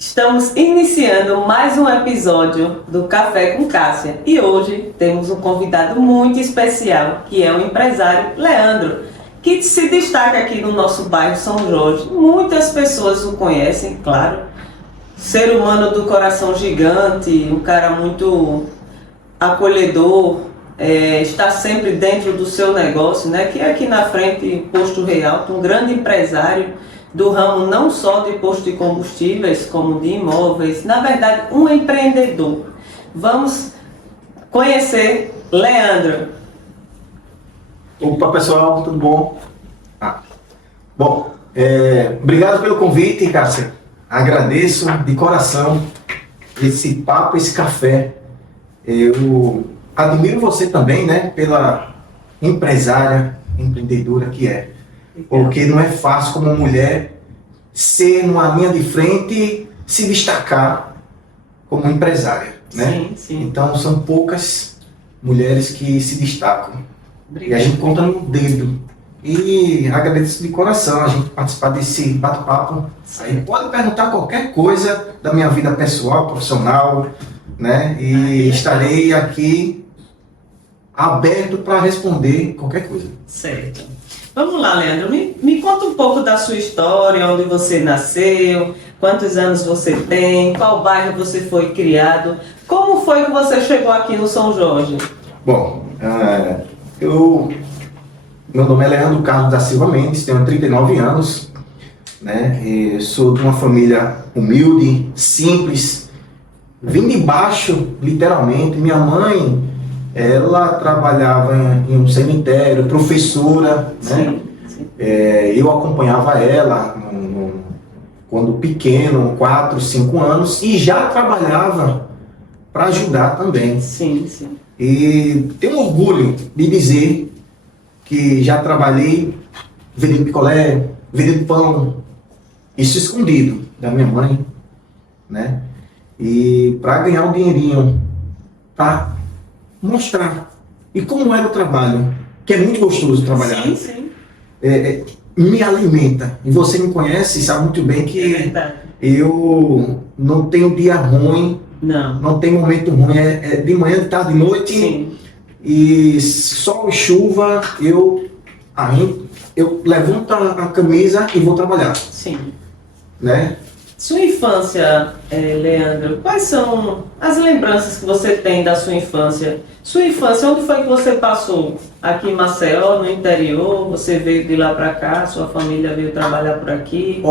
Estamos iniciando mais um episódio do Café com Cássia e hoje temos um convidado muito especial, que é o empresário Leandro, que se destaca aqui no nosso bairro São Jorge. Muitas pessoas o conhecem, claro. Ser humano do coração gigante, um cara muito acolhedor, está sempre dentro do seu negócio, né? Que é aqui na frente, Posto Realto, um grande empresário do ramo não só de posto de combustíveis, como de imóveis, na verdade, um empreendedor. Vamos conhecer Leandro. Opa, pessoal, tudo bom? Obrigado pelo convite, Cássia. Agradeço de coração esse papo, esse café. Eu admiro você também, né, pela empresária, empreendedora que é. Porque não é fácil como mulher ser numa linha de frente, se destacar como empresária, né? Sim, sim. Então são poucas mulheres que se destacam. Obrigada. E a gente conta no dedo. E agradeço de coração a gente participar desse bate-papo. Aí pode perguntar qualquer coisa da minha vida pessoal, profissional, né? E estarei aqui aberto para responder qualquer coisa. Certo. Vamos lá, Leandro. Me conta um pouco da sua história, onde você nasceu, quantos anos você tem, qual bairro você foi criado, como foi que você chegou aqui no São Jorge? Bom, meu nome é Leandro Carlos da Silva Mendes, tenho 39 anos, né? E sou de uma família humilde, simples, vim de baixo, literalmente. Minha mãe, ela trabalhava em um cemitério, professora, né? Sim. Eu acompanhava ela quando pequeno, 4, 5 anos, e já trabalhava para ajudar também. Sim. E tenho orgulho de dizer que já trabalhei vendendo picolé, vendendo pão, isso escondido da minha mãe, né? E para ganhar um dinheirinho, para mostrar. E como era o trabalho, que é muito gostoso trabalhar. Sim. Me alimenta. E você me conhece, sabe muito bem que É verdade. eu não tenho dia ruim, não tem momento ruim, é de manhã, de tarde, de noite. Sim. E sol e chuva, eu levanto a camisa e vou trabalhar, Sim. né? Sua infância, Leandro, quais são as lembranças que você tem da sua infância? Sua infância, onde foi que você passou? Aqui em Maceió, no interior? Você veio de lá para cá? Sua família veio trabalhar por aqui?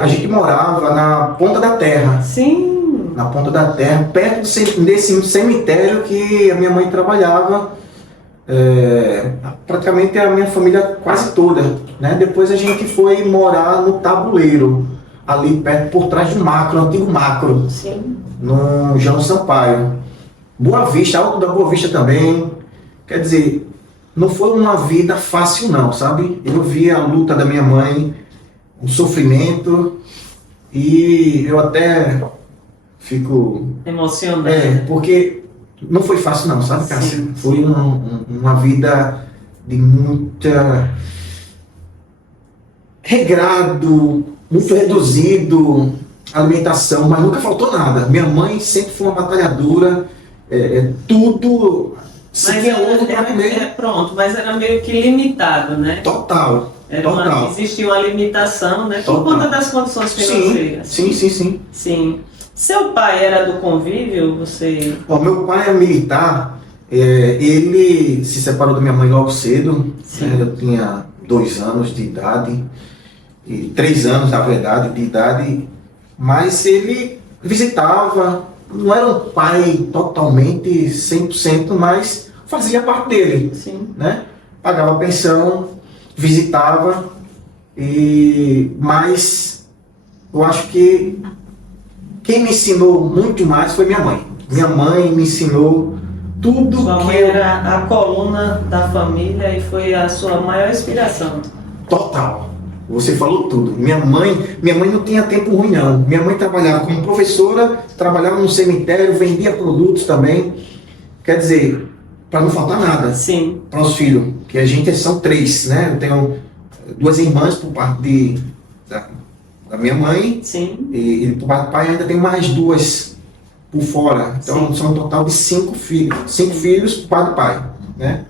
A gente morava na Ponta da Terra. Sim. Na Ponta da Terra, perto desse cemitério que a minha mãe trabalhava. Praticamente a minha família quase toda, né? Depois a gente foi morar no Tabuleiro, ali perto, por trás do Macro, antigo Macro. Sim. No João Sampaio. Boa Vista, Alto da Boa Vista também. Quer dizer, não foi uma vida fácil não, sabe? Eu vi a luta da minha mãe, o sofrimento, e eu até fico Emocionante. porque não foi fácil não, sabe, Cássia? Sim. Foi uma vida de muita regrado, muito reduzido, alimentação, mas nunca faltou nada. Minha mãe sempre foi uma batalhadora, tudo, se Mas tinha ovo para comer. pronto, mas era meio que limitado, né? Total. Existia uma limitação, né? Por Total. conta das condições financeiras. Sim. Sim. Seu pai era do convívio? Você... Meu pai é militar, ele se separou da minha mãe logo cedo, né? Eu tinha 2 anos de idade, e 3 anos na verdade de idade, mas ele visitava, não era um pai totalmente 100%, mas fazia parte dele, Sim. né? Pagava pensão, visitava, mas eu acho que quem me ensinou muito mais foi minha mãe. Minha mãe me ensinou tudo. Sua mãe era a coluna da família e foi a sua maior inspiração. Total. Você falou tudo. Minha mãe não tinha tempo ruim não. Minha mãe trabalhava como professora, trabalhava no cemitério, vendia produtos também. Quer dizer, para não faltar nada. Sim. Para os filhos, que a gente são 3, né? Eu tenho 2 irmãs por parte da minha mãe, Sim. e do pai ainda tem mais duas por fora. Então Sim. são um total de 5 filhos. 5 filhos por parte do pai, né?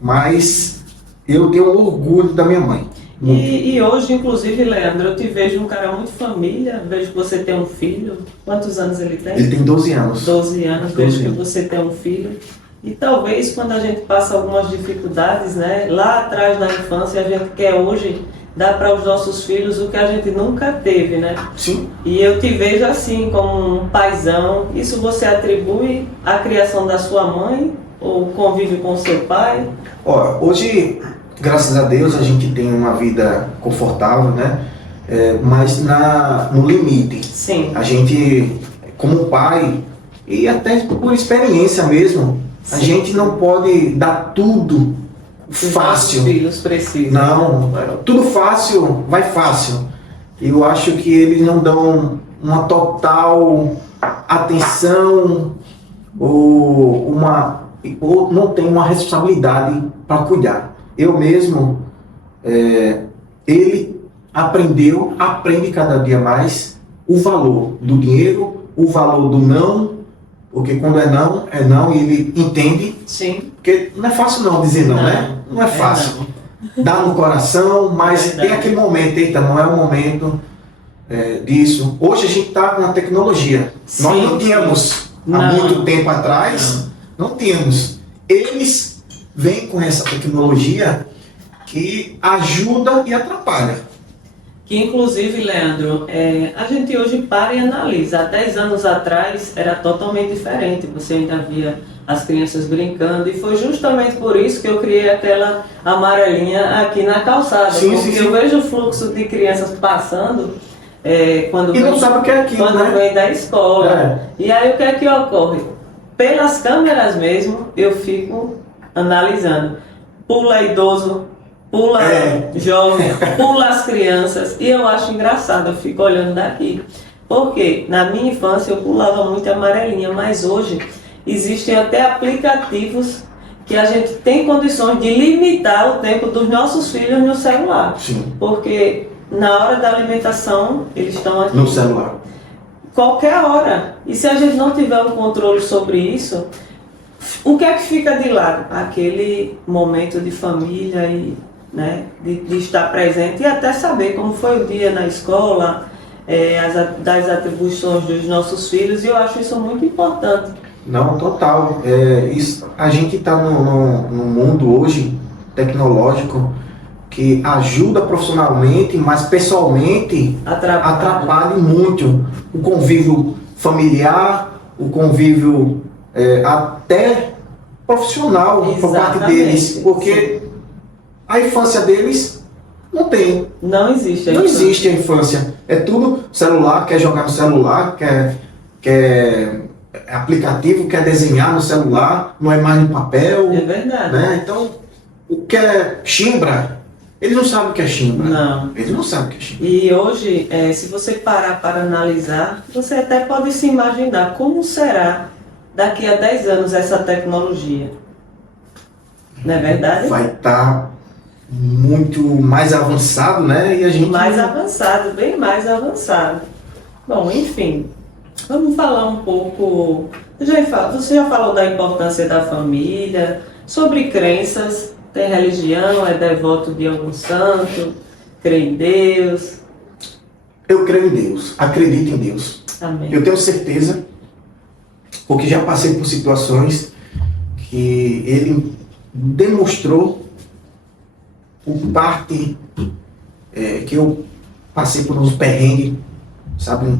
Mas eu tenho orgulho da minha mãe. Muito. E hoje, inclusive, Leandro, eu te vejo um cara muito família, vejo que você tem um filho. Quantos anos ele tem? Ele tem 12 anos. 12 anos, 12 vejo que anos. você tem um filho. E talvez quando a gente passa algumas dificuldades, né, lá atrás na infância, a gente quer hoje dar para os nossos filhos o que a gente nunca teve, né? Sim. E eu te vejo assim, como um paizão. Isso você atribui à criação da sua mãe ou convívio com seu pai? Ó, hoje, graças a Deus, a gente tem uma vida confortável, né? Mas no limite. Sim. A gente, como pai, e até por experiência mesmo, a Sim. gente não pode dar tudo fácil. Os filhos precisam. Não, tudo fácil, vai fácil. Eu acho que eles não dão uma total atenção ou não tem uma responsabilidade para cuidar. Eu mesmo, ele aprende cada dia mais o valor do dinheiro, o valor do não, porque quando é não, e ele entende. Sim. Porque não é fácil não dizer não, né? Não é fácil. Dá no coração, mas tem aquele momento, eita, não é o momento disso. Hoje a gente está com a tecnologia. Sim, Nós não tínhamos há muito tempo atrás, não tínhamos. Eles vêm com essa tecnologia que ajuda e atrapalha. Que inclusive, Leandro, a gente hoje para e analisa. Há 10 anos atrás era totalmente diferente. Você ainda via as crianças brincando e foi justamente por isso que eu criei aquela amarelinha aqui na calçada. Sim, porque eu vejo o fluxo de crianças passando quando E não sabe o que é aquilo, quando né? vem da escola. E aí o que é que ocorre? Pelas câmeras mesmo, eu fico analisando. Pula idoso, pula jovem, pula as crianças. E eu acho engraçado, eu fico olhando daqui. Porque na minha infância eu pulava muito amarelinha, mas hoje existem até aplicativos que a gente tem condições de limitar o tempo dos nossos filhos no celular. Sim. Porque na hora da alimentação eles estão aqui. No celular. Qualquer hora. E se a gente não tiver um controle sobre isso, o que é que fica de lado? Aquele momento de família e, né, de estar presente e até saber como foi o dia na escola, das atribuições dos nossos filhos, e eu acho isso muito importante. Não, total. A gente está num mundo hoje tecnológico que ajuda profissionalmente, mas pessoalmente atrapalha muito o convívio familiar, o convívio até profissional por parte deles, porque a infância deles não tem. Não existe. Não existe a infância. É tudo celular, quer jogar no celular, quer aplicativo, quer desenhar no celular, não é mais no papel. É verdade. Né? Então, o que é chimbra, eles não sabem o que é chimbra. Não. Eles não sabem o que é chimbra. E hoje, se você parar para analisar, você até pode se imaginar como será daqui a 10 anos essa tecnologia. Não é verdade? Vai estar muito mais avançado, né? E a gente... Mais avançado, bem mais avançado. Bom, enfim, vamos falar um pouco... Você já falou da importância da família, sobre crenças. Tem religião, é devoto de algum santo, crê em Deus? Eu creio em Deus, acredito em Deus. Amém. Eu tenho certeza, porque já passei por situações que Ele demonstrou por parte que eu passei por uns perrengues, sabe?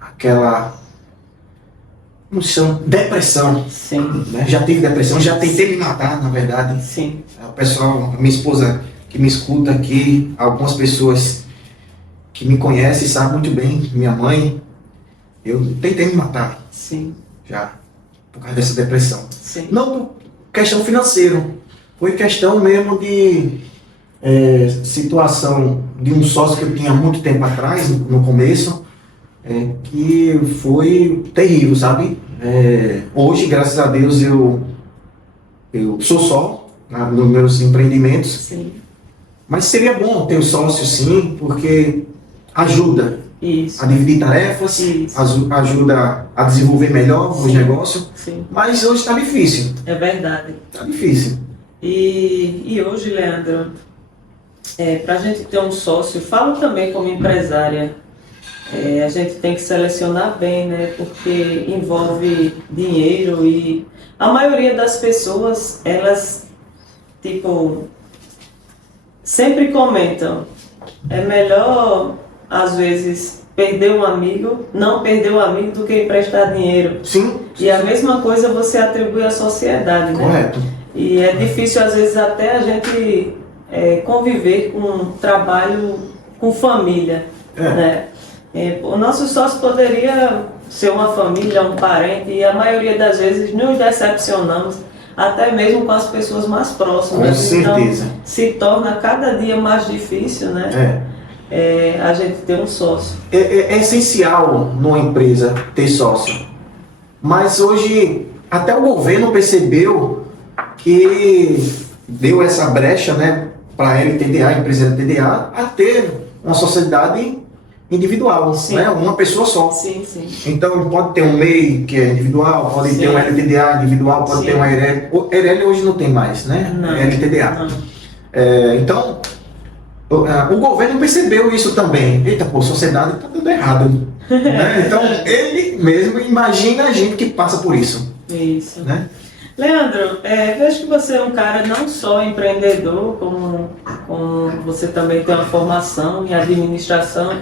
Aquela... Como se chama? Depressão. Sim. Né? Já tive depressão, já tentei me matar, na verdade. Sim. O pessoal, a minha esposa que me escuta aqui, algumas pessoas que me conhecem sabem muito bem, minha mãe, eu tentei me matar. Sim. Já, por causa dessa depressão. Sim. Não por questão financeira, foi questão mesmo de situação de um sócio que eu tinha muito tempo atrás, no começo, que foi terrível, sabe? Hoje, graças a Deus, eu sou só nos meus empreendimentos. Sim. Mas seria bom ter o sócio sim, porque ajuda Isso. a dividir tarefas, Isso. ajuda a desenvolver melhor os negócios. Sim. Mas hoje está difícil. É verdade. Está difícil. E hoje, Leandro, para a gente ter um sócio, falo também como empresária, a gente tem que selecionar bem, né? Porque envolve dinheiro e a maioria das pessoas, elas, tipo, sempre comentam, é melhor, às vezes, perder um amigo, não perder o amigo do que emprestar dinheiro. Sim. E a mesma coisa você atribui à sociedade, né? Correto. E é difícil, às vezes, até a gente conviver com trabalho, com família, né? O nosso sócio poderia ser uma família, um parente, e a maioria das vezes nos decepcionamos, até mesmo com as pessoas mais próximas. Com certeza. Então, se torna cada dia mais difícil, né? A gente ter um sócio. É essencial numa empresa ter sócio. Mas hoje, até o governo percebeu que deu essa brecha, né, para a LTDA, a empresa LTDA, a ter uma sociedade individual, né, uma pessoa só. Sim, sim. Então pode ter um MEI que é individual, pode ter um LTDA individual, pode ter um ERL. O ERL hoje não tem mais, né? Não, LTDA. não. Então, o governo percebeu isso também. Eita, pô, a sociedade está dando errado. Né? Então, ele mesmo imagina a gente que passa por isso. Isso. Né? Leandro, vejo que você é um cara não só empreendedor, como você também tem uma formação em administração.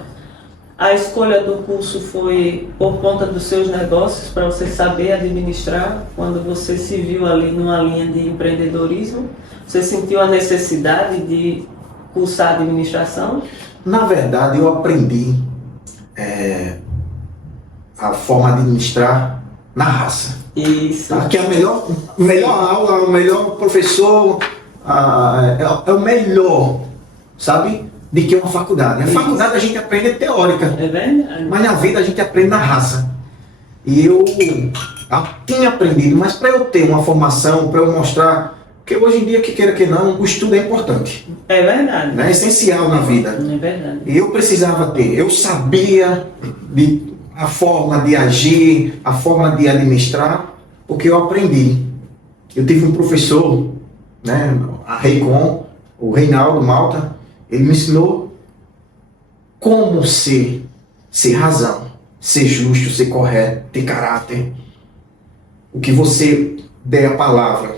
A escolha do curso foi por conta dos seus negócios, para você saber administrar. Quando você se viu ali numa linha de empreendedorismo, você sentiu a necessidade de cursar administração? Na verdade, eu aprendi a forma de administrar na raça. Isso. Tá? Que é a melhor aula, o melhor professor, é o melhor, sabe? De que uma faculdade. A faculdade a gente aprende teórica. É verdade. Mas na vida a gente aprende na raça. E eu tinha aprendido, mas para eu ter uma formação, para eu mostrar, porque hoje em dia, que queira que não, o estudo é importante. É verdade. Né? É essencial na vida. É verdade. E eu precisava ter, eu sabia a forma de agir, a forma de administrar, porque eu aprendi. Eu tive um professor, né, a Reicon, o Reinaldo Malta, ele me ensinou como ser razão, ser justo, ser correto, ter caráter. O que você der a palavra,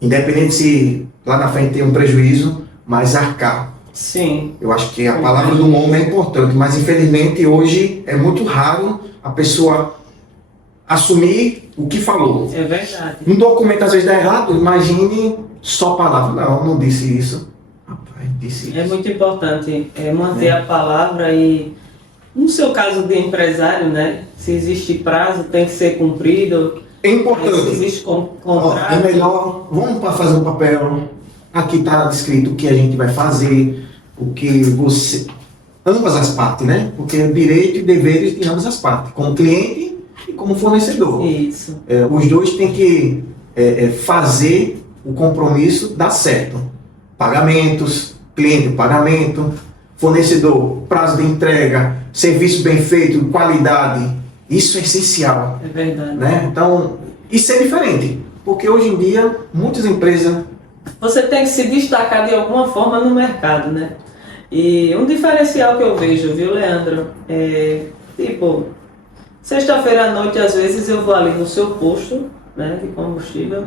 independente se lá na frente tem um prejuízo, mas arcar. Sim. Eu acho que a palavra do homem é importante, mas infelizmente hoje é muito raro a pessoa assumir o que falou. É verdade. Um documento às vezes dá errado, imagine só palavra. Não disse isso. Rapaz, disse isso. É muito importante manter a palavra e, no seu caso de empresário, né? Se existe prazo, tem que ser cumprido. É importante. Se existe contrato. É melhor, vamos para fazer um papel. Aqui está descrito o que a gente vai fazer, o que você... Ambas as partes, né? Porque é direito e deveres de ambas as partes, como cliente e como fornecedor. Isso. Os dois têm que fazer o compromisso dar certo. Pagamentos, cliente, pagamento, fornecedor, prazo de entrega, serviço bem feito, qualidade. Isso é essencial. É verdade. Né? Então, isso é diferente, porque hoje em dia, muitas empresas... Você tem que se destacar de alguma forma no mercado, né? E um diferencial que eu vejo, viu, Leandro? Tipo, sexta-feira à noite, às vezes, eu vou ali no seu posto, né, de combustível,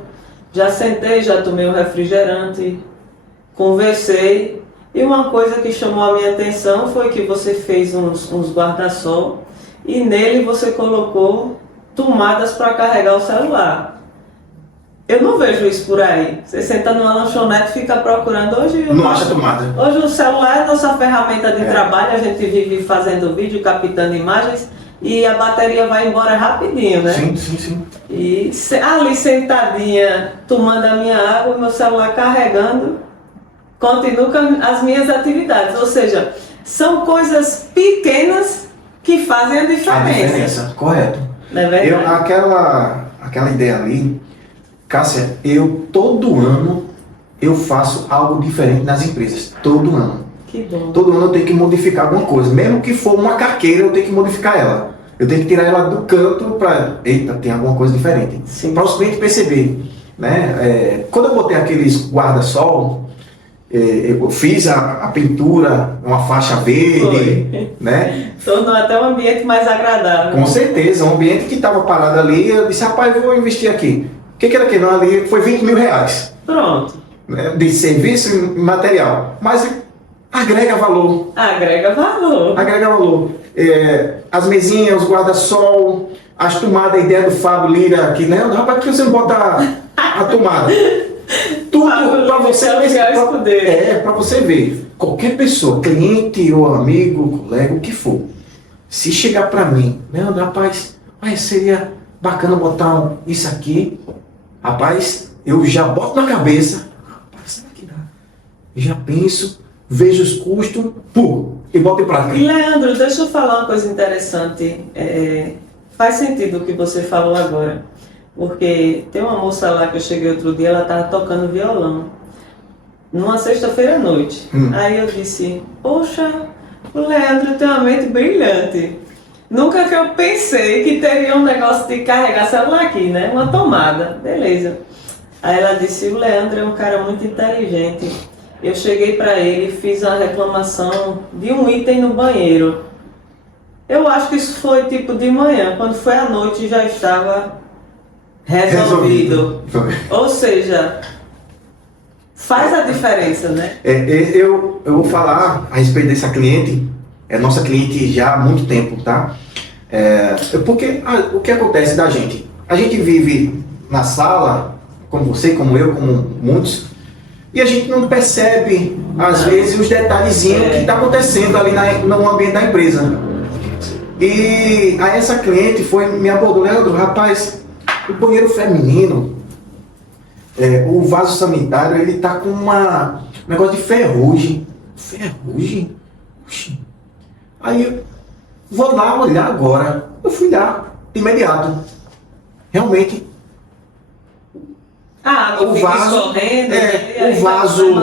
já sentei, já tomei um refrigerante, conversei, e uma coisa que chamou a minha atenção foi que você fez uns guarda-sol e nele você colocou tomadas para carregar o celular. Eu não vejo isso por aí. Você senta numa lanchonete e fica procurando. Não acha tomada. Hoje o celular é a nossa ferramenta de trabalho, a gente vive fazendo vídeo, captando imagens e a bateria vai embora rapidinho, né? Sim, sim, sim. E ali sentadinha, tomando a minha água, meu celular carregando, continuo com as minhas atividades. Ou seja, são coisas pequenas que fazem a diferença. A diferença, correto. Não é verdade? Aquela ideia ali, Cássia, todo ano eu faço algo diferente nas empresas, todo ano. Que bom. Todo ano eu tenho que modificar alguma coisa, mesmo que for uma carqueira, eu tenho que modificar ela. Eu tenho que tirar ela do canto para, eita, tem alguma coisa diferente. Sim. Para os clientes perceber, né? Quando eu botei aqueles guarda-sol, eu fiz a pintura, uma faixa verde, Foi. né? Tornou até o ambiente mais agradável. Com certeza, um ambiente que estava parado ali, eu disse, rapaz, eu vou investir aqui. O que era aquilo ali? Foi 20 mil reais, Pronto. né? De serviço e material. Mas agrega valor. Agrega valor. Agrega valor. As mesinhas, os guarda-sol, as tomadas, a ideia do Fábio Lira aqui, né? Rapaz, por que você não bota a tomada? Tudo para você ver. Para você ver. Qualquer pessoa, cliente ou amigo, colega, o que for, se chegar para mim, né, rapaz, seria bacana botar isso aqui, rapaz, eu já boto na cabeça, rapaz, será que dá? Já penso, vejo os custos, e boto em prática. Leandro, deixa eu falar uma coisa interessante. Faz sentido o que você falou agora. Porque tem uma moça lá que eu cheguei outro dia, ela estava tocando violão. Numa sexta-feira à noite. Aí eu disse, poxa, o Leandro tem uma mente brilhante. Nunca que eu pensei que teria um negócio de carregar celular aqui, né? Uma tomada. Beleza. Aí ela disse, o Leandro é um cara muito inteligente. Eu cheguei para ele e fiz a reclamação de um item no banheiro. Eu acho que isso foi tipo de manhã. Quando foi à noite já estava resolvido. Ou seja, faz a diferença, né? Eu vou falar a respeito dessa cliente. É nossa cliente já há muito tempo, tá? Porque o que acontece da gente? A gente vive na sala, como você, como eu, como muitos, e a gente não percebe, às vezes, os detalhezinhos que está acontecendo ali no ambiente da empresa. E aí essa cliente me abordou, Leandro, rapaz, o banheiro feminino, o vaso sanitário, ele tá com um negócio de ferrugem. Ferrugem? Oxi. Aí eu vou lá olhar agora. Eu fui lá, de imediato. Realmente, o vaso escorrendo, o vaso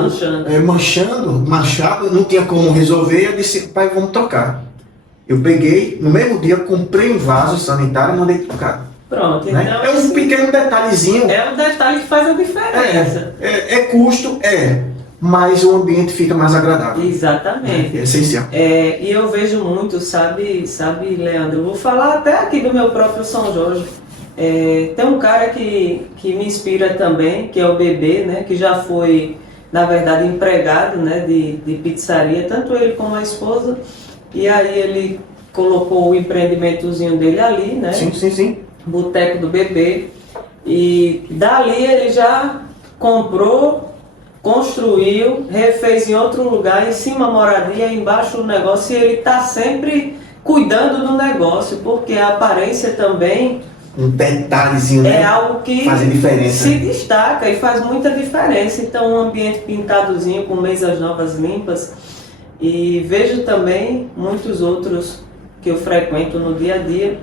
manchado, não tinha como resolver. Eu disse, pai, vamos trocar. Eu peguei, no mesmo dia, comprei um vaso sanitário e mandei trocar. Pronto, né? então... É um pequeno detalhezinho. É um detalhe que faz a diferença. É custo, mas o ambiente fica mais agradável. Exatamente. É essencial. E eu vejo muito, sabe, Leandro? Vou falar até aqui do meu próprio São Jorge. Tem um cara que me inspira também, que é o Bebê, né? Que já foi, na verdade, empregado, né? De pizzaria, tanto ele como a esposa. E aí ele colocou o empreendimentozinho dele ali, né? Sim. Boteco do Bebê. E dali ele já comprou, construiu, refez em outro lugar, em cima a moradia, embaixo o negócio, e ele está sempre cuidando do negócio, porque a aparência também um detalhezinho, né? É algo que faz diferença. Se destaca e faz muita diferença. Então, um ambiente pintadozinho, com mesas novas limpas. E vejo também muitos outros que eu frequento no dia a dia,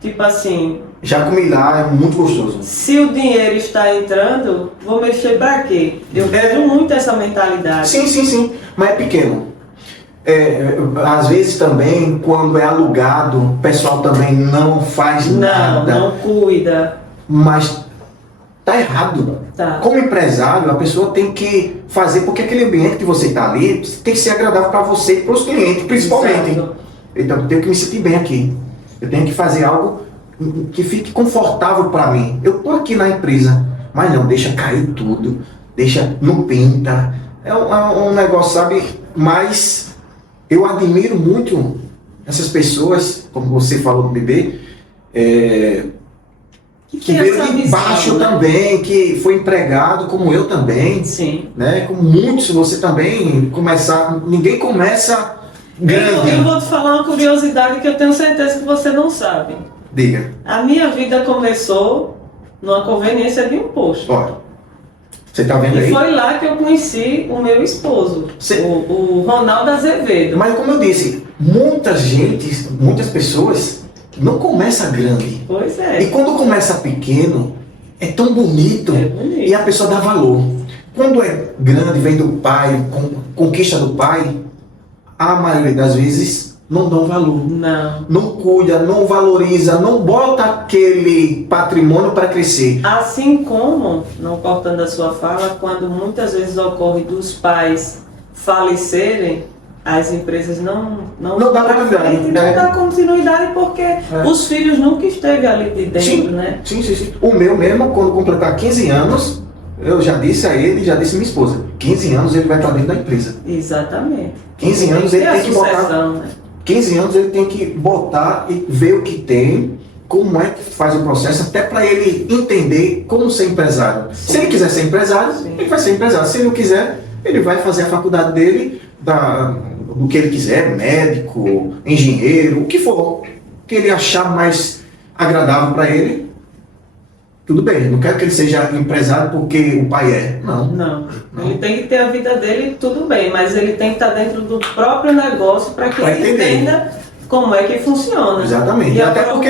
tipo assim... Já comi lá, é muito gostoso. Se o dinheiro está entrando, vou mexer pra quê? Eu vejo muito essa mentalidade. Sim, mas é pequeno. Às vezes também, quando é alugado, o pessoal também não faz nada. Não cuida. Mas tá errado. Tá. Como empresário, a pessoa tem que fazer, porque aquele ambiente que você está ali tem que ser agradável para você e para os clientes, principalmente. Exato. Então, eu tenho que me sentir bem aqui. Eu tenho que fazer algo que fique confortável para mim. Eu tô aqui na empresa, mas não, deixa cair tudo, não pinta. É um negócio, sabe? Mas eu admiro muito essas pessoas, como você falou do Bebê, que veio de baixo também, que foi empregado, como eu também. Sim. Né? Como muitos, você também ninguém começa grande. Eu vou te falar uma curiosidade que eu tenho certeza que você não sabe. Diga. A minha vida começou numa conveniência de um posto. Olha, você tá vendo aí? E foi lá que eu conheci o meu esposo, o Ronaldo Azevedo. Mas como eu disse, muitas pessoas não começam grande. Pois é. E quando começa pequeno, é tão bonito. É bonito. E a pessoa dá valor. quando é grande, vem do pai, conquista do pai, a maioria das vezes não dão valor. Não cuida, não valoriza, não bota aquele patrimônio para crescer. Assim como, não cortando a sua fala, quando muitas vezes ocorre dos pais falecerem, as empresas não dá continuidade. Não dá continuidade porque os filhos nunca esteve ali de dentro, Sim, né? sim. O meu mesmo, quando completar 15 anos, eu já disse a ele, já disse a minha esposa, 15 anos ele vai estar dentro da empresa. Exatamente. 15 anos ele tem que botar. Né? 15 anos ele tem que botar e ver o que tem, como é que faz o processo, até para ele entender como ser empresário. Sim. Se ele quiser ser empresário, ele vai ser empresário. Se ele não quiser, ele vai fazer a faculdade dele, do que ele quiser, médico, engenheiro, o que for, que ele achar mais agradável para ele. Tudo bem, não quero que ele seja empresário porque o pai é. Não. Ele tem que ter a vida dele, tudo bem, mas ele tem que estar dentro do próprio negócio para que ele entenda como é que funciona. Exatamente. E até porque,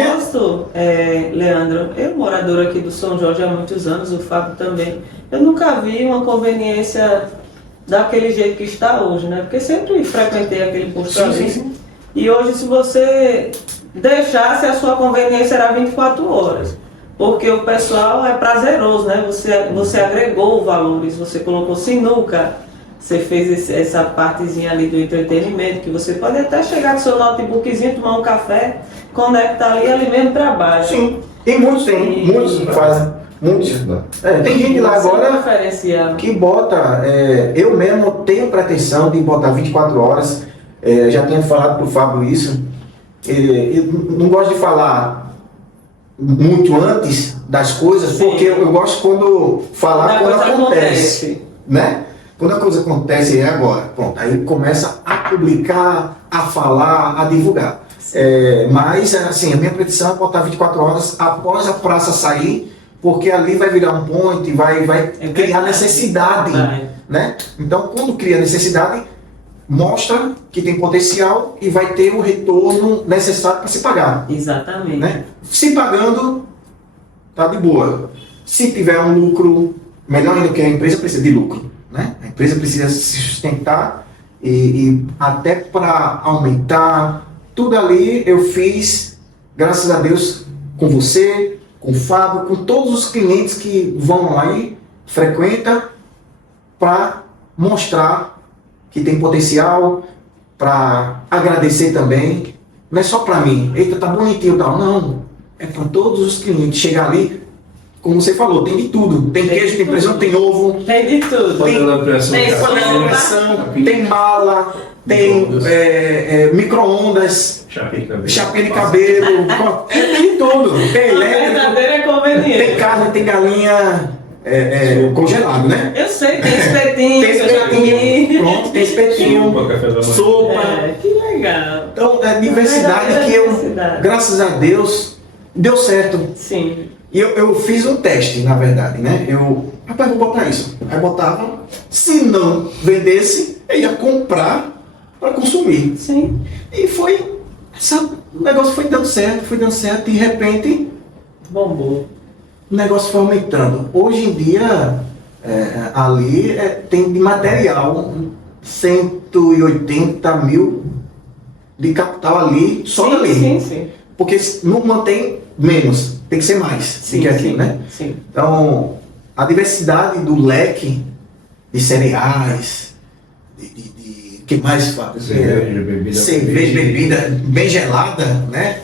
Leandro, eu morador aqui do São Jorge há muitos anos, o Fábio também, eu nunca vi uma conveniência daquele jeito que está hoje, né? Porque sempre frequentei aquele posto ali. Sim. E hoje, se você deixasse, a sua conveniência era 24 horas. Porque o pessoal é prazeroso, né? Você agregou valores, você colocou sinuca, você fez essa partezinha ali do entretenimento, que você pode até chegar com seu notebookzinho, tomar um café, conectar ali mesmo trabalho. Sim, e muitos tem, muitos fazem. Muitos. Tem gente lá agora que bota, eu mesmo tenho pretensão de botar 24 horas, já tinha falado para o Fábio isso, eu não gosto de falar muito antes das coisas, sim, porque eu gosto quando falar quando acontece, né? Quando a coisa acontece é agora, pronto, aí começa a publicar, a falar, a divulgar. Mas assim, a minha pretensão é botar 24 horas após a praça sair, porque ali vai virar um ponto e vai criar necessidade, né? Então, quando cria necessidade, mostra que tem potencial e vai ter o retorno necessário para se pagar. Exatamente. Né? Se pagando, tá de boa. Se tiver um lucro, melhor ainda, que a empresa precisa de lucro, né? A empresa precisa se sustentar e até para aumentar, tudo ali eu fiz, graças a Deus, com você, com o Fábio, com todos os clientes que vão lá e frequentam, para mostrar que tem potencial, para agradecer também. Não é só para mim, eita, tá bonitinho e tal. Não, é para todos os clientes. Chegar ali, como você falou, tem de tudo. Tem queijo, tem presunto, tem ovo. Tem de tudo. Tem pressão, tem mala, tem micro-ondas, chapinha de cabelo, tem de tudo. Tem elétrico, tem carne, tem galinha congelado, né? Eu sei, tem espetinho, tem espetinho, pronto, tem espetinho, sopa. Que legal. Então, é diversidade que eu, graças a Deus, deu certo. Sim. E eu fiz um teste, na verdade, né? Rapaz, vou botar isso. Aí botava, se não vendesse, eu ia comprar para consumir. Sim. E o negócio foi dando certo, e de repente, bombou. O negócio foi aumentando. Hoje em dia, ali tem de material 180 mil de capital ali, só dali. Sim. Porque não mantém menos, tem que ser mais do que aqui, né? Sim. Então, a diversidade do leque de cereais, que mais, Fábio? Cerveja, bebida bem gelada, né?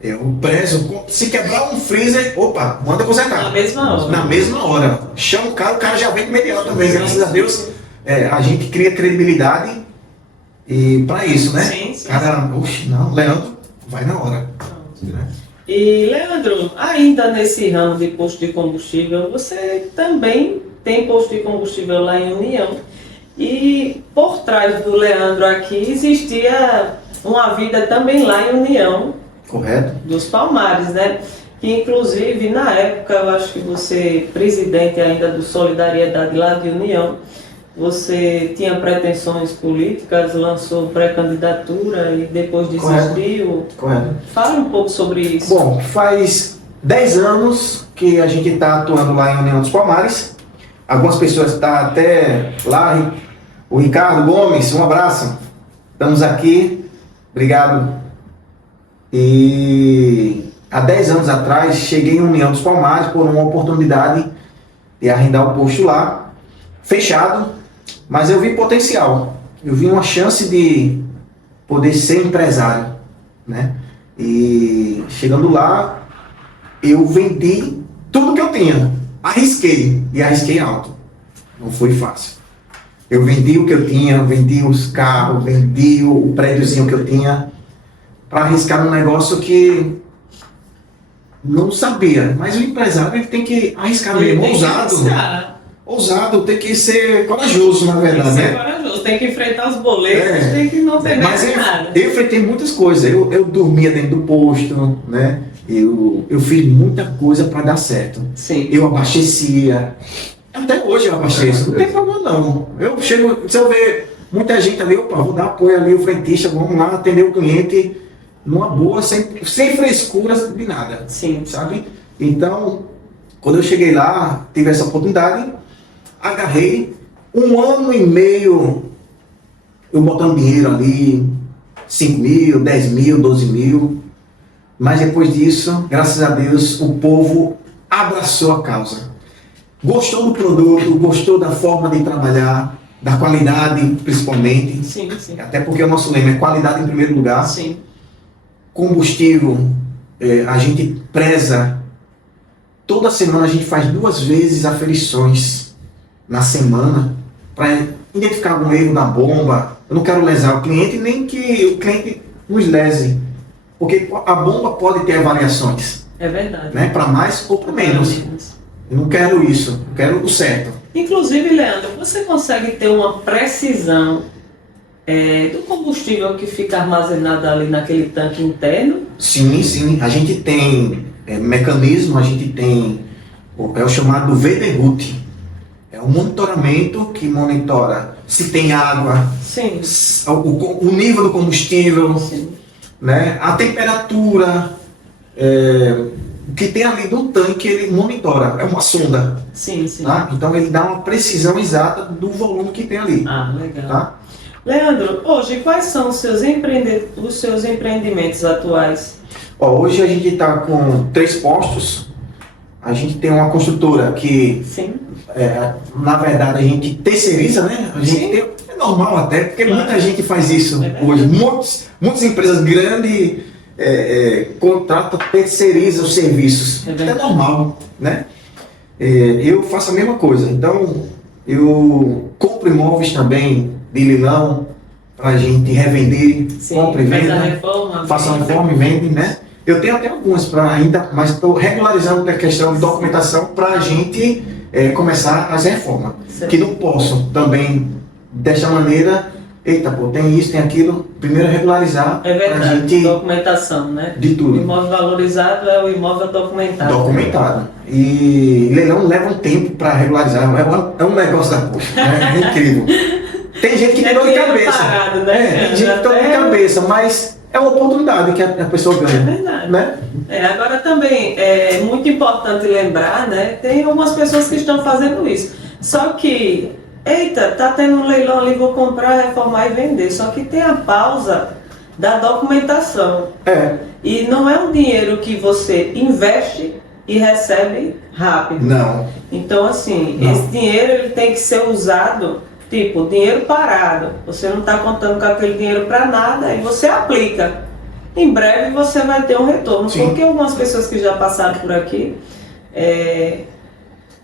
Eu prezo, se quebrar um freezer, opa, manda consertar. Na mesma hora. Na mesma hora. Chama o cara já vem imediato também. Graças a Deus, a gente cria credibilidade e para isso, né? Sim. Cara, oxe, não, Leandro, vai na hora. E, Leandro, ainda nesse ramo de posto de combustível, você também tem posto de combustível lá em União. E por trás do Leandro aqui existia uma vida também lá em União. Correto. Dos Palmares, né? Que inclusive na época, eu acho que você, presidente ainda do Solidariedade lá de União, você tinha pretensões políticas, lançou pré-candidatura e depois desistiu. Correto. Fala um pouco sobre isso. Bom, faz 10 anos que a gente está atuando lá em União dos Palmares. Algumas pessoas estão até lá, o Ricardo Gomes, um abraço. Estamos aqui, obrigado. E há 10 anos atrás cheguei em União dos Palmares por uma oportunidade de arrendar o posto lá, fechado, mas eu vi potencial, eu vi uma chance de poder ser empresário, né? E chegando lá, eu vendi tudo que eu tinha, arrisquei alto, não foi fácil. Eu vendi o que eu tinha, vendi os carros, vendi o prédiozinho que eu tinha, para arriscar num negócio que não sabia. Mas o empresário ele tem que arriscar mesmo, ousado, tem que ser corajoso, na verdade. Tem que ser corajoso, tem que enfrentar os boletos, tem que não ter medo de nada. Eu enfrentei muitas coisas, eu dormia dentro do posto, né? Eu fiz muita coisa para dar certo. Sim. Eu abastecia. Até hoje eu abasteço, não tem problema não. Eu chego, se eu ver muita gente ali, opa, vou dar apoio ali, o frentista, vamos lá atender o cliente numa boa, sem frescura de nada. Sim. Sabe? Então, quando eu cheguei lá, tive essa oportunidade, agarrei 1 ano e meio, eu botando dinheiro ali, 5 mil, 10 mil, 12 mil, mas depois disso, graças a Deus, o povo abraçou a causa. Gostou do produto, gostou da forma de trabalhar, da qualidade principalmente. Sim, sim. Até porque o nosso lema é qualidade em primeiro lugar. Sim. Combustível, a gente preza. Toda semana a gente faz 2 vezes aferições na semana para identificar algum erro na bomba. Eu não quero lesar o cliente, nem que o cliente nos lese. Porque a bomba pode ter variações. É verdade. Né? Para mais ou para menos. Eu não quero isso, eu quero o certo. Inclusive, Leandro, você consegue ter uma precisão do combustível que fica armazenado ali naquele tanque interno? Sim, sim. A gente tem mecanismo, a gente tem o chamado VDRUT. É um monitoramento que monitora se tem água, sim, o nível do combustível, sim, né, a temperatura, o que tem ali do tanque ele monitora, é uma sonda. Sim, sim. Tá? Então ele dá uma precisão exata do volume que tem ali. Ah, legal. Tá? Leandro, hoje quais são os seus empreendimentos atuais? Hoje a gente está com 3 postos. A gente tem uma construtora que, sim, na verdade, a gente terceiriza, né? A gente tem, é normal até, porque muita gente faz isso hoje. Muitas empresas grandes contratam, terceirizam os serviços. É normal, né? Eu faço a mesma coisa. Então, eu compro imóveis também de leilão para a gente revender, compra e venda, faço a reforma e vende, né? Eu tenho até algumas para ainda, mas estou regularizando a questão de documentação para a gente começar as reformas. Certo. Que não posso também, desta maneira, eita, pô, tem isso, tem aquilo, primeiro regularizar. É verdade, gente, documentação, né? De tudo. O imóvel valorizado é o imóvel documentado. Documentado. E leilão leva um tempo para regularizar, é um negócio da poxa, né? É incrível. Tem gente que tem dor de cabeça. Parado, né? Tem gente que tem dor de cabeça, mas é uma oportunidade que a pessoa ganha. É verdade. Né? Agora também é muito importante lembrar, né? Tem algumas pessoas que estão fazendo isso. Só que, eita, tá tendo um leilão ali, vou comprar, reformar e vender. Só que tem a pausa da documentação. E não é um dinheiro que você investe e recebe rápido. Não. Então, assim, esse dinheiro ele tem que ser usado, tipo, dinheiro parado. Você não está contando com aquele dinheiro para nada e você aplica. Em breve você vai ter um retorno. Sim. Porque algumas pessoas que já passaram por aqui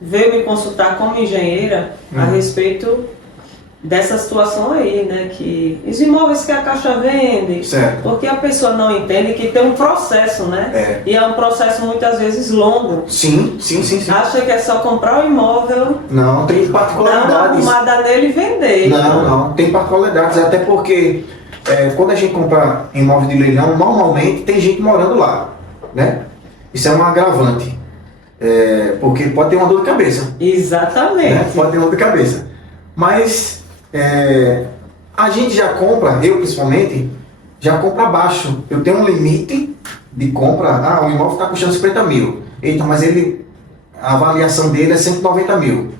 veio me consultar como engenheira a respeito dessa situação aí, né? Que os imóveis que a Caixa vende, certo. Porque a pessoa não entende que tem um processo, né? E é um processo muitas vezes longo. Sim. Acha que é só comprar o imóvel, não, tem particularidades. Dar uma arrumada nele e vender. Não, tem particularidades, até porque quando a gente compra imóvel de leilão, normalmente tem gente morando lá, né? Isso é um agravante, porque pode ter uma dor de cabeça. Exatamente. Né? Pode ter uma dor de cabeça. Mas a gente já compra, eu principalmente, já compra abaixo. Eu tenho um limite de compra, o imóvel está custando 50 mil. Eita, mas a avaliação dele é 190 mil.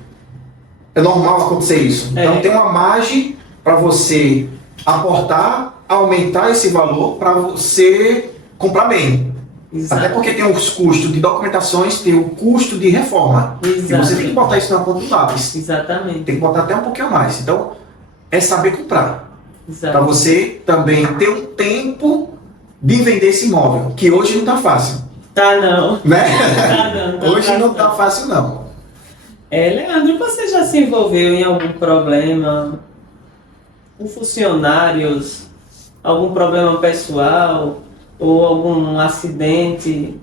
é normal acontecer isso. Então tem uma margem para você aportar, aumentar esse valor para você comprar bem. Exato. Até porque tem os custos de documentações, tem o custo de reforma. Exato. E você tem que botar isso na ponta do lápis. Exatamente. Tem que botar até um pouquinho a mais. Então, é saber comprar. Exato. Para você também ter um tempo de vender esse imóvel, que hoje não está fácil. Tá não. Né? Tá não, tá Hoje não fácil, está fácil, não. Leandro, você já se envolveu em algum problema com funcionários, algum problema pessoal ou algum acidente?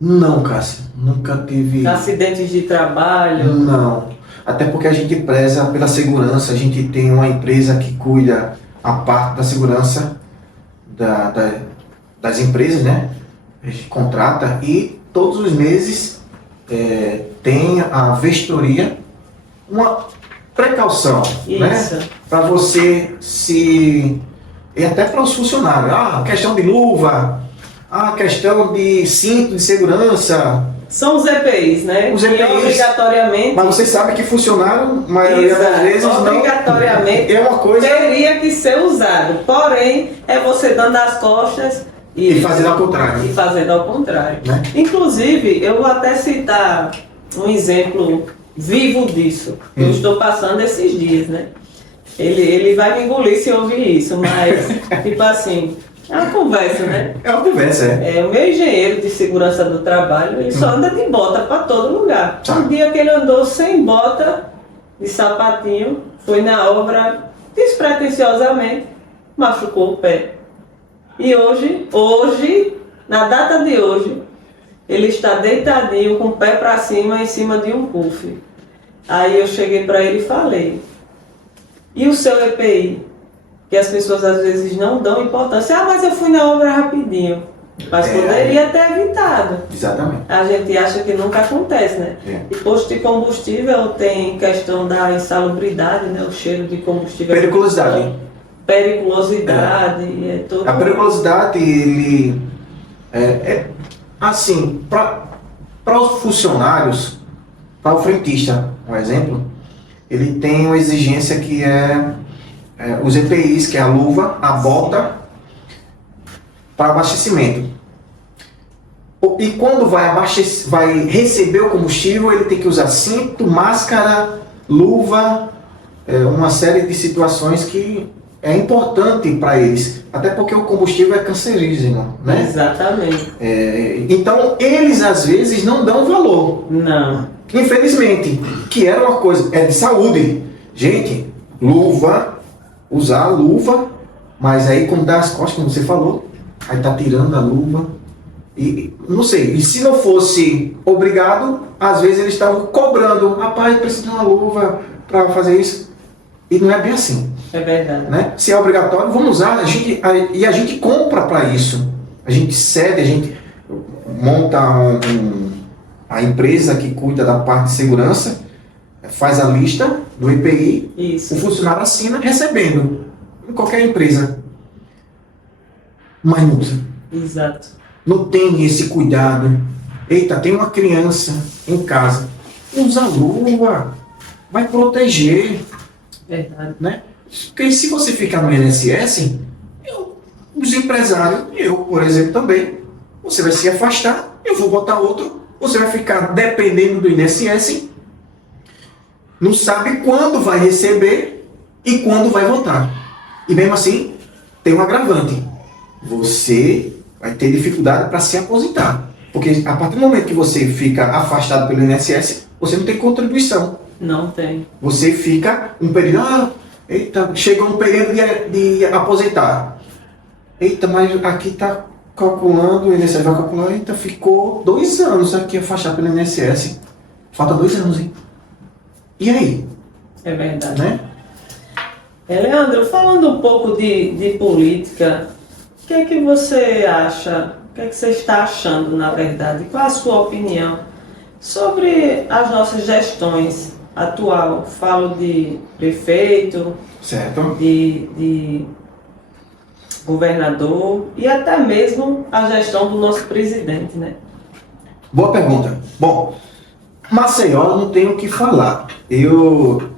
Não, Cássio. Nunca tive... Acidentes de trabalho? Não. Até porque a gente preza pela segurança. A gente tem uma empresa que cuida a parte da segurança das empresas, né? A gente contrata e todos os meses tem a vistoria, uma precaução, né? Para você se... E até para os funcionários. Ah, questão de luva, questão de cinto de segurança. São os EPIs, né? Os EPIs. Que obrigatoriamente... Mas você sabe que funcionário, a maioria das vezes, obrigatoriamente não... É uma coisa... teria que ser usado. Porém, é você dando as costas... E fazendo ao contrário. E fazendo ao contrário. Né? Inclusive, eu vou até citar um exemplo vivo disso. Eu estou passando esses dias, né? Ele vai me engolir se ouvir isso, mas, tipo assim, é uma conversa, né? É uma conversa, O meu engenheiro de segurança do trabalho, ele só anda de bota para todo lugar. Tá. Um dia que ele andou sem bota, de sapatinho, foi na obra, despretensiosamente, machucou o pé. E hoje, na data de hoje, ele está deitadinho, com o pé para cima, em cima de um puff. Aí eu cheguei para ele e falei, e o seu EPI? Que as pessoas às vezes não dão importância. Mas eu fui na obra rapidinho. Mas poderia ter evitado. Exatamente. A gente acha que nunca acontece, né? E posto de combustível tem questão da insalubridade, né? O cheiro de combustível. Periculosidade. Periculosidade. A periculosidade, ele... assim, para os funcionários, para o frentista, por exemplo, ele tem uma exigência que os EPIs, que é a luva, a bota, para abastecimento. E quando vai receber o combustível, ele tem que usar cinto, máscara, luva, uma série de situações que é importante para eles, até porque o combustível é cancerígeno, né? Exatamente. Então, eles às vezes não dão valor. Não. Infelizmente, que era uma coisa, de saúde. Gente, luva, usar luva, mas aí quando dá as costas, como você falou, aí tá tirando a luva. E não sei, e se não fosse obrigado, às vezes eles estavam cobrando, rapaz, precisa de uma luva para fazer isso. E não é bem assim. É verdade. Né? Se é obrigatório, vamos usar. E a gente compra para isso. A gente cede, a gente monta a empresa que cuida da parte de segurança, faz a lista do EPI, Isso. O funcionário assina recebendo. Em qualquer empresa. Mas não usa. Exato. Não tem esse cuidado. Eita, tem uma criança em casa. Usa luva. Vai proteger. Verdade. Né? Porque se você ficar no INSS, os empresários, eu, por exemplo, também, você vai se afastar, eu vou botar outro, você vai ficar dependendo do INSS, não sabe quando vai receber e quando vai voltar. E mesmo assim, tem um agravante. Você vai ter dificuldade para se aposentar. Porque a partir do momento que você fica afastado pelo INSS, você não tem contribuição. Não tem. Você fica um período, eita, chegou um período de aposentar. Eita, mas aqui está calculando, o INSS vai calcular, eita, ficou 2 anos aqui afastado pelo INSS. Falta 2 anos, hein? E aí? É verdade. Né? Leandro, falando um pouco de política, o que é que você acha, o que é que você está achando, na verdade? Qual a sua opinião sobre as nossas gestões atual? Falo de prefeito, Certo. de governador e até mesmo a gestão do nosso presidente, né? Boa pergunta. Bom, Maceió, não tenho o que falar. Eu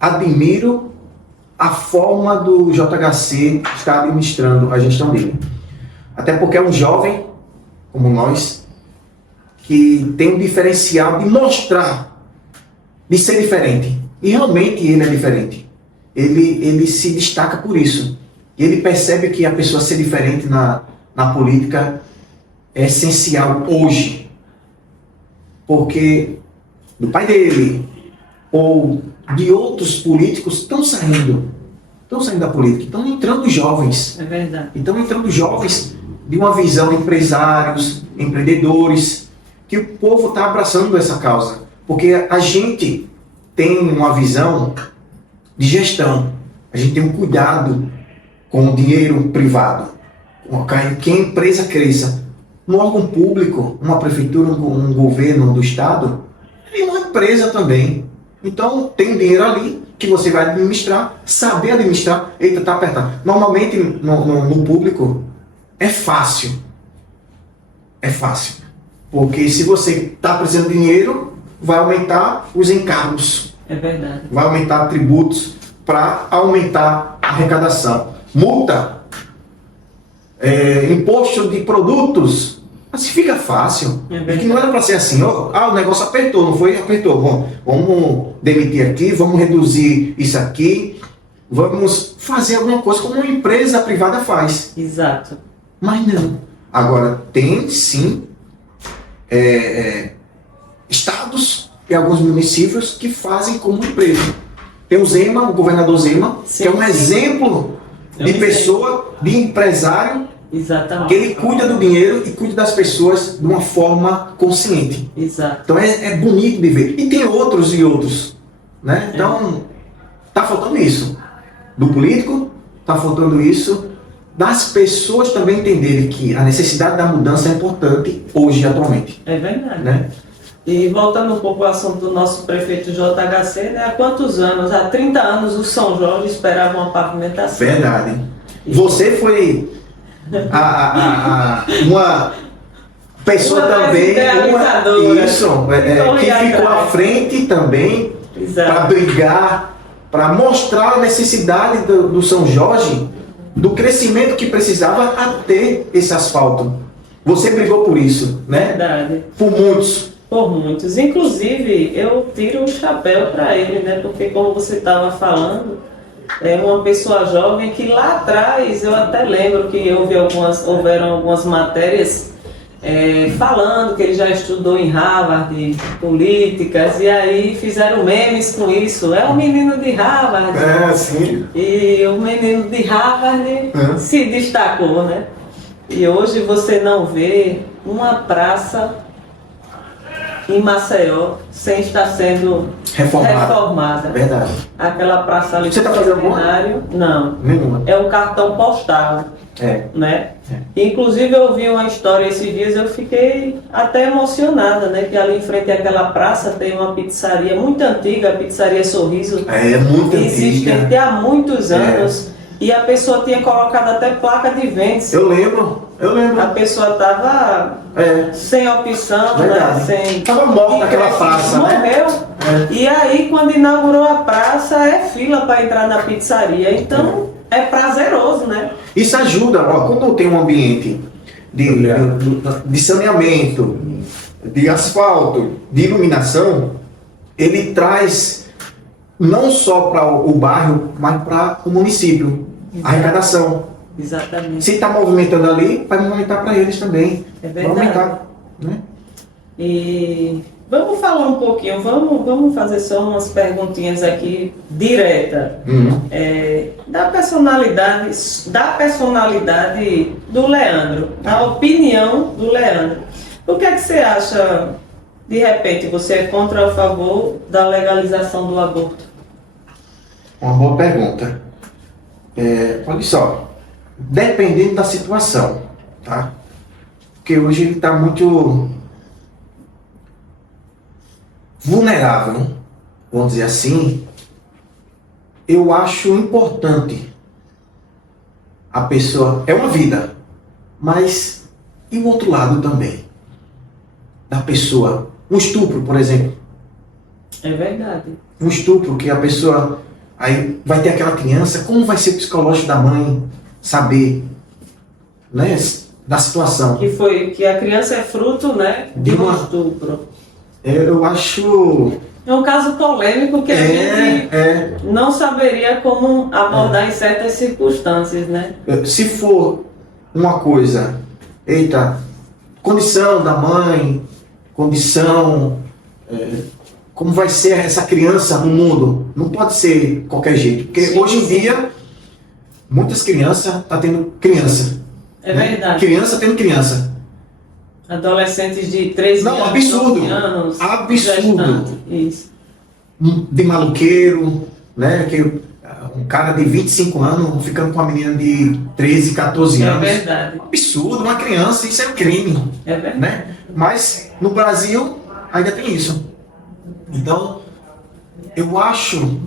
admiro a forma do JHC estar administrando a gestão dele. Até porque é um jovem, como nós, que tem um diferencial de mostrar, de ser diferente. E realmente ele é diferente. Ele se destaca por isso. Ele percebe que a pessoa ser diferente na política é essencial hoje. Porque do pai dele ou de outros políticos estão saindo da política, estão entrando jovens. É verdade. Estão entrando jovens de uma visão de empresários, empreendedores, que o povo está abraçando essa causa. Porque a gente tem uma visão de gestão, a gente tem um cuidado com o dinheiro privado, que a empresa cresça. Um órgão público, uma prefeitura, um governo do estado, é uma empresa também. Então tem dinheiro ali que você vai administrar, saber administrar. Eita, tá apertado. Normalmente no público é fácil. É fácil. Porque se você está precisando de dinheiro, vai aumentar os encargos. É verdade. Vai aumentar tributos para aumentar a arrecadação. Multa, imposto de produtos, mas fica fácil. É Que não era para ser assim. O negócio apertou, não foi? Apertou. Bom, vamos demitir aqui, vamos reduzir isso aqui, vamos fazer alguma coisa como uma empresa privada faz. Exato. Mas não. Agora, tem sim estados e alguns municípios que fazem como empresa. Tem o Zema, o governador Zema, sim, que é um exemplo de pessoa, de empresário, exatamente, que ele cuida do dinheiro e cuida das pessoas de uma forma consciente. Exato. Então é bonito de ver. E tem outros e outros. Né? Então, está faltando isso. Do político, está faltando isso. Das pessoas também entenderem que a necessidade da mudança é importante hoje, atualmente. É verdade. Né? E voltando um pouco ao assunto do nosso prefeito JHC, né? Há quantos anos? Há 30 anos o São Jorge esperava uma pavimentação. Verdade. Você foi uma pessoa também, que ficou à frente também para brigar, para mostrar a necessidade do São Jorge, do crescimento que precisava a ter esse asfalto. Você brigou por isso, né? Verdade. Por muitos. Por muitos. Inclusive, eu tiro o chapéu para ele, né? Porque como você estava falando, é uma pessoa jovem que lá atrás, eu até lembro que houveram algumas matérias falando que ele já estudou em Harvard, políticas, e aí fizeram memes com isso. É um menino de Harvard. Sim. E o menino de Harvard se destacou, né? E hoje você não vê uma praça em Maceió sem estar sendo reformada. Verdade. Aquela praça ali. Você está fazendo alguma? Não. Nenhuma. É um cartão postal. Né? Inclusive eu vi uma história esses dias, eu fiquei até emocionada, né? Que ali em frente àquela praça tem uma pizzaria muito antiga, a Pizzaria Sorriso. É muito existe antiga. há muitos anos. E a pessoa tinha colocado até placa de vendas. Eu lembro. A pessoa estava sem opção, verdade, né? Estava morta naquela praça, morreu. Né? E aí, quando inaugurou a praça, é fila para entrar na pizzaria. Então, é prazeroso, né? Isso ajuda, quando tem um ambiente de saneamento, de asfalto, de iluminação, ele traz não só para o bairro, mas para o município. Arrecadação. Exatamente. Se está movimentando ali, vai movimentar para eles também. É verdade. Vai aumentar, né? E vamos falar um pouquinho, vamos fazer só umas perguntinhas aqui direta. Da personalidade do Leandro, a opinião do Leandro. O que é que você acha, de repente, você é contra ou a favor da legalização do aborto? Uma boa pergunta. Olha só, dependendo da situação, tá? Porque hoje ele está muito vulnerável, vamos dizer assim. Eu acho importante a pessoa, é uma vida, mas e o outro lado também, da pessoa Um estupro, por exemplo. É verdade. Um estupro que a pessoa... Aí vai ter aquela criança, como vai ser o psicológico da mãe saber, né, da situação? Que a criança é fruto, né, de um estupro. Eu acho... É um caso polêmico que a gente não saberia como abordar em certas circunstâncias, né? Se for uma coisa, condição da mãe, condição... como vai ser essa criança no mundo? Não pode ser qualquer jeito. Porque hoje em dia, muitas crianças estão tendo criança. É verdade. Criança tendo criança. Adolescentes de 13 Não, anos, absurdo. 12 anos. Absurdo. Isso. De maluqueiro, né? Um cara de 25 anos ficando com uma menina de 13, 14 anos. É verdade. Absurdo, uma criança, isso é um crime. É verdade. Né? Mas no Brasil ainda tem isso. Então, eu acho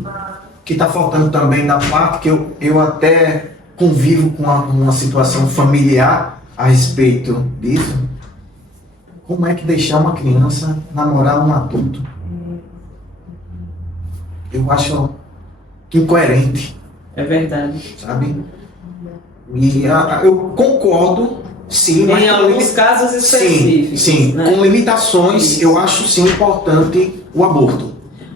que está faltando também na parte que eu até convivo com uma situação familiar a respeito disso. Como é que deixar uma criança namorar um adulto? Eu acho incoerente. É verdade. Sabe? E eu concordo, sim. Em alguns casos específicos. Sim, né? Com limitações, Isso. eu acho sim importante o aborto.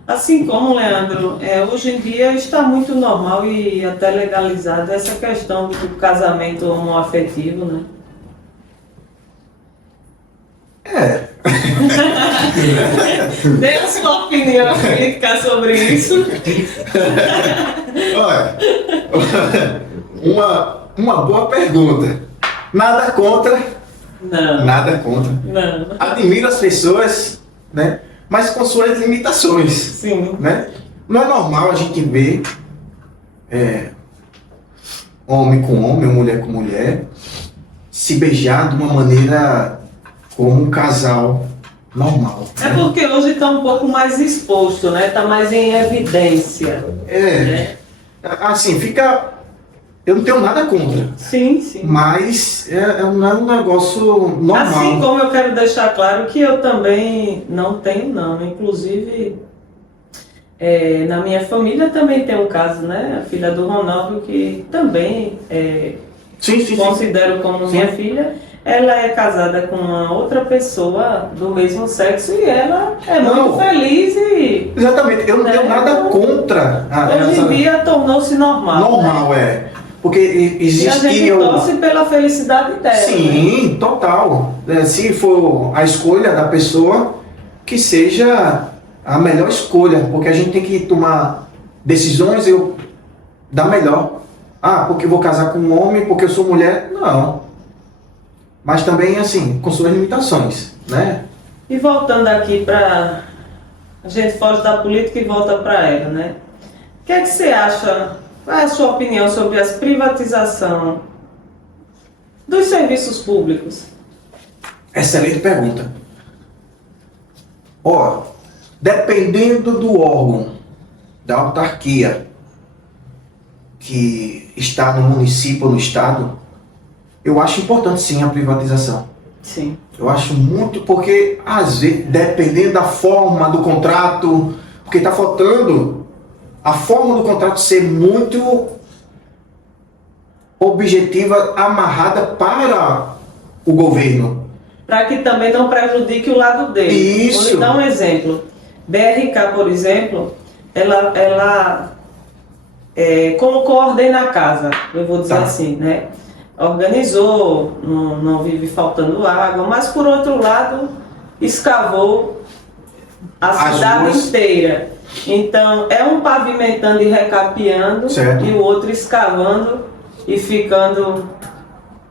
Assim como, Leandro, hoje em dia está muito normal e até legalizado essa questão do casamento homoafetivo, né? Dê a sua opinião crítica sobre isso. Olha, uma boa pergunta. Nada contra. Não. Nada contra. Não. Admiro as pessoas, né? Mas com suas limitações. Sim. Né? Não é normal a gente ver homem com homem, mulher com mulher, se beijar de uma maneira como um casal normal. É porque hoje está um pouco mais exposto, né? Está mais em evidência. Né? Assim, fica... Eu não tenho nada contra. Sim, sim. Mas não é um negócio normal. Assim como eu quero deixar claro que eu também não tenho, não. Inclusive, na minha família também tem um caso, né? A filha do Ronaldo, que também considero como minha filha. Ela é casada com uma outra pessoa do mesmo sexo e ela é muito feliz e... Exatamente, eu não tenho nada contra. Hoje em dia tornou-se normal. Normal, né? Porque existe... E a gente torce pela felicidade dela. Sim, né? Total. Se for a escolha da pessoa, que seja a melhor escolha, porque a gente tem que tomar decisões da melhor. Porque eu vou casar com um homem, porque eu sou mulher. Não. Mas também, assim, com suas limitações, né? E voltando aqui para... A gente foge da política e volta para ela, né? O que é que você acha... Qual é a sua opinião sobre a privatização dos serviços públicos? Excelente pergunta. Dependendo do órgão, da autarquia que está no município ou no estado, eu acho importante sim a privatização. Sim. Eu acho muito, porque às vezes, dependendo da forma do contrato, porque está faltando a forma do contrato ser muito objetiva, amarrada para o governo. Para que também não prejudique o lado dele. Isso. Vou lhe dar um exemplo. BRK, por exemplo, ela colocou ordem na casa, eu vou dizer assim, né? Organizou, não vive faltando água, mas por outro lado, escavou a cidade inteira. Então, é um pavimentando e recapeando, certo. E o outro escavando e ficando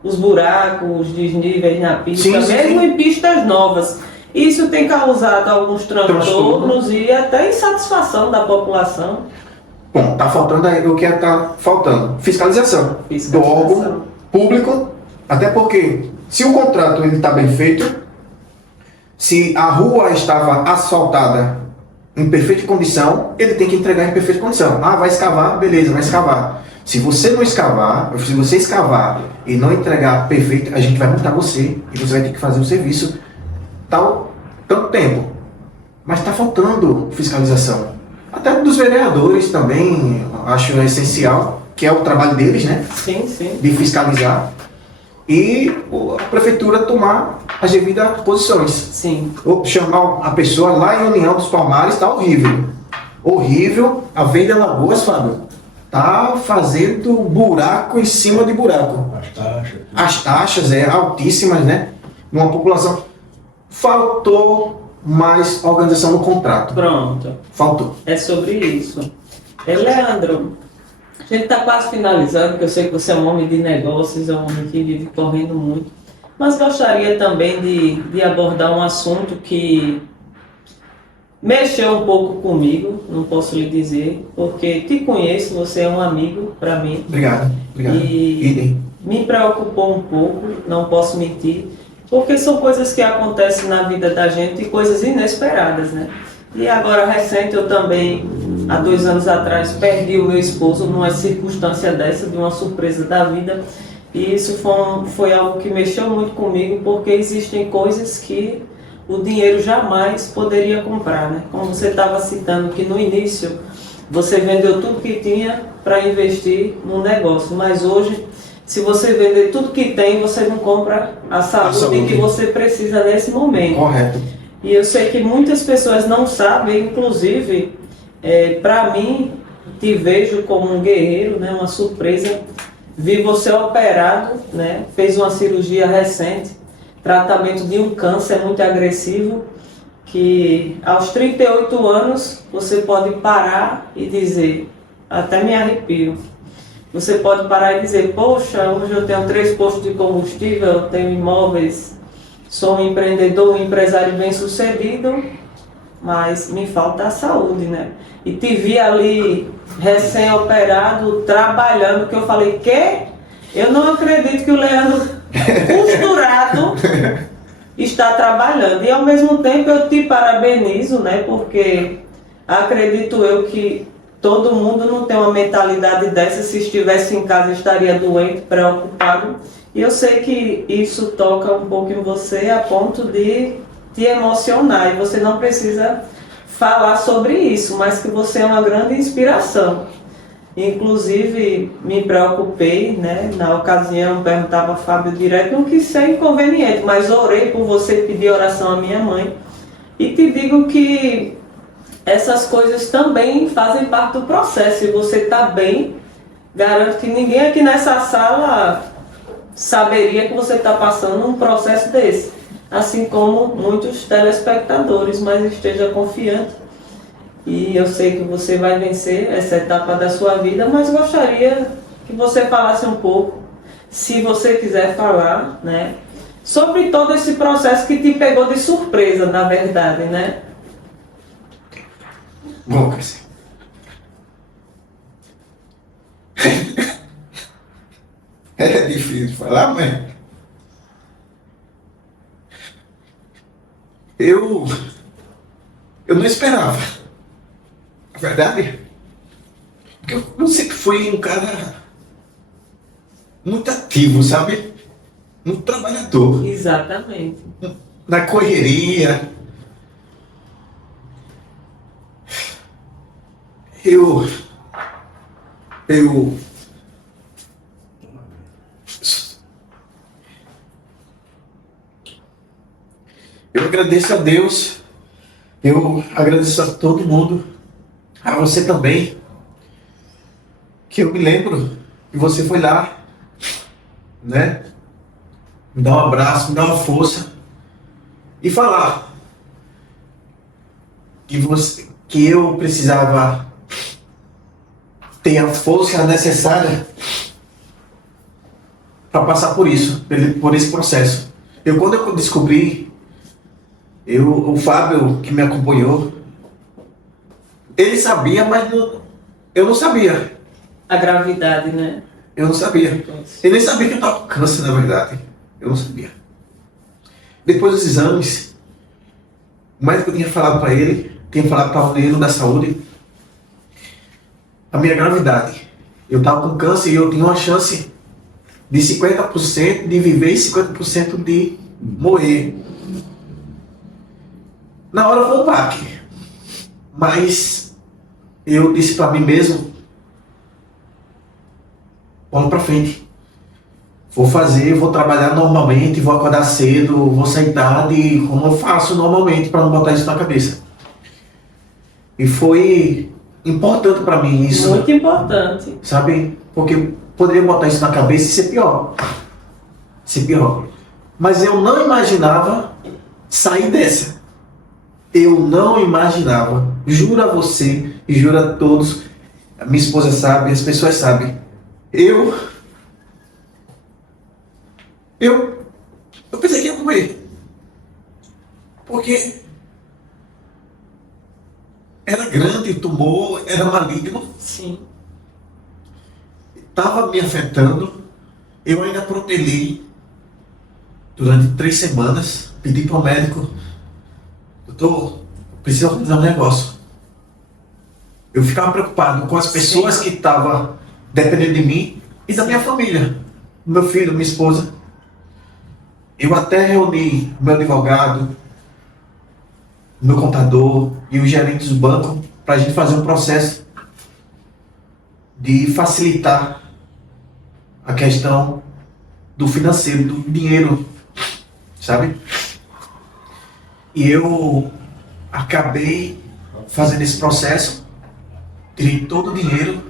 os buracos, os desníveis na pista, mesmo em pistas novas. Isso tem causado alguns transtornos e até insatisfação da população. Bom, está faltando aí o que está faltando? Fiscalização do órgão público, até porque se o contrato está bem feito, se a rua estava asfaltada em perfeita condição, ele tem que entregar em perfeita condição. Vai escavar? Beleza, vai escavar. Se você não escavar, se você escavar e não entregar perfeito, a gente vai multar você e você vai ter que fazer o serviço tanto tempo. mas está faltando fiscalização. Até dos vereadores também, acho essencial, que é o trabalho deles, né? Sim, sim. De fiscalizar. E a prefeitura tomar as devidas posições. Sim. Ou chamar a pessoa lá em União dos Palmares, está horrível. Horrível. A Venda Lagoas, Fábio, tá fazendo buraco em cima de buraco. As taxas altíssimas, né? Numa população. Faltou mais organização no contrato. Pronto. Faltou. É sobre isso. Leandro, a gente está quase finalizando, porque eu sei que você é um homem de negócios, é um homem que vive correndo muito. Mas gostaria também de abordar um assunto que mexeu um pouco comigo, não posso lhe dizer, porque te conheço, você é um amigo para mim. Obrigado. E me preocupou um pouco, não posso mentir, porque são coisas que acontecem na vida da gente e coisas inesperadas, né? E agora, recente, eu também, há 2 anos atrás, perdi o meu esposo numa circunstância dessa, de uma surpresa da vida. E isso foi algo que mexeu muito comigo, porque existem coisas que o dinheiro jamais poderia comprar, né? Como você estava citando que no início você vendeu tudo que tinha para investir no negócio, mas hoje, se você vender tudo que tem, você não compra a saúde que você precisa nesse momento. Correto. E eu sei que muitas pessoas não sabem, inclusive, para mim, te vejo como um guerreiro, né? Uma surpresa. Vi você operado, né? Fez uma cirurgia recente, tratamento de um câncer muito agressivo, que aos 38 anos você pode parar e dizer, até me arrepio, você pode parar e dizer, poxa, hoje eu tenho 3 postos de combustível, eu tenho imóveis, sou um empreendedor, um empresário bem sucedido, mas me falta a saúde, né? E te vi ali, recém-operado, trabalhando, que eu falei, que? Eu não acredito que o Leandro, costurado, está trabalhando. E ao mesmo tempo eu te parabenizo, né? Porque acredito eu que todo mundo não tem uma mentalidade dessa. Se estivesse em casa estaria doente, preocupado. E eu sei que isso toca um pouco em você a ponto de te emocionar. E você não precisa falar sobre isso, mas que você é uma grande inspiração. Inclusive, me preocupei, né? Na ocasião, perguntava a Fábio direto, não quis ser inconveniente, mas orei por você, pedi oração à minha mãe. E te digo que essas coisas também fazem parte do processo. Se você está bem, garanto que ninguém aqui nessa sala saberia que você está passando um processo desse. Assim como muitos telespectadores, mas esteja confiante. E eu sei que você vai vencer essa etapa da sua vida, mas gostaria que você falasse um pouco, se você quiser falar, né, sobre todo esse processo que te pegou de surpresa, na verdade, né? Bom, Cássia. É difícil de falar, mas eu não esperava. A verdade, porque eu sempre fui um cara muito ativo, sabe? Muito trabalhador. Exatamente. Na correria. Eu agradeço a Deus, eu agradeço a todo mundo, a você também, que eu me lembro que você foi lá, né? Me dar um abraço, me dar uma força e falar que eu precisava ter a força necessária para passar por isso, por esse processo. Quando eu descobri, o Fábio que me acompanhou, ele sabia, mas eu não sabia. A gravidade, né? Eu não sabia. Ele nem sabia que eu estava com câncer, na verdade. Eu não sabia. Depois dos exames, o médico tinha falado para ele, tinha falado para o Leandro da saúde, a minha gravidade. Eu estava com câncer e eu tinha uma chance de 50% de viver e 50% de morrer. Na hora foi um baque. Mas eu disse para mim mesmo, vamos para frente. Vou fazer, vou trabalhar normalmente, vou acordar cedo, vou sair tarde, como eu faço normalmente, para não botar isso na cabeça. E foi importante para mim isso. Muito importante. Sabe? Porque eu poderia botar isso na cabeça e ser pior. Ser pior. Mas eu não imaginava sair dessa. Eu não imaginava. Juro a você e juro a todos. A minha esposa sabe, as pessoas sabem. Eu pensei que ia morrer. Porque era grande o tumor, era maligno. Sim. Estava me afetando. Eu ainda protelei durante 3 semanas. Pedi para o médico, doutor, preciso organizar um negócio. Eu ficava preocupado com as pessoas que estavam dependendo de mim e da minha família. Meu filho, minha esposa. Eu até reuni meu advogado, meu contador e os gerentes do banco para a gente fazer um processo de facilitar a questão do financeiro, do dinheiro, sabe? E eu acabei fazendo esse processo, tirei todo o dinheiro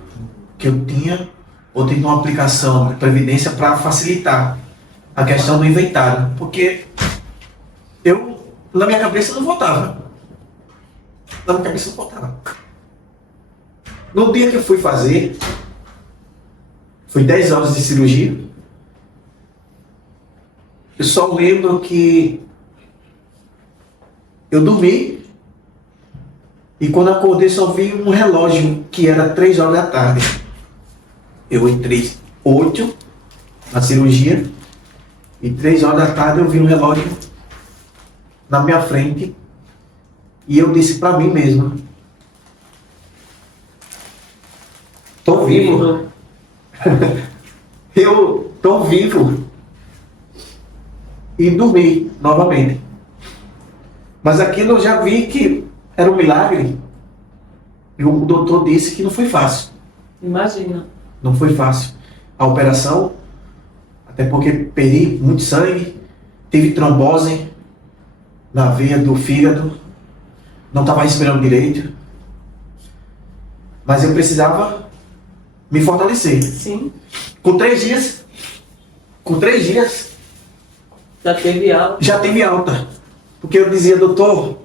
que eu tinha, botei numa aplicação de previdência para facilitar a questão do inventário, porque eu, na minha cabeça, não voltava. Na minha cabeça não voltava. No dia que eu fui fazer, foi 10 horas de cirurgia. Eu só lembro que eu dormi e quando acordei só vi um relógio que era 3 horas da tarde. Eu entrei 8 na cirurgia e 3 horas da tarde eu vi um relógio na minha frente e eu disse para mim mesmo: tô vivo. Eu tô vivo. E dormi novamente. Mas aquilo eu já vi que era um milagre. E o doutor disse que não foi fácil. Imagina. Não foi fácil. A operação, até porque perdi muito sangue, tive trombose na veia do fígado, não estava respirando direito. Mas eu precisava me fortalecer. Sim. Com 3 dias, Já teve alta. já tive alta. Porque eu dizia, doutor,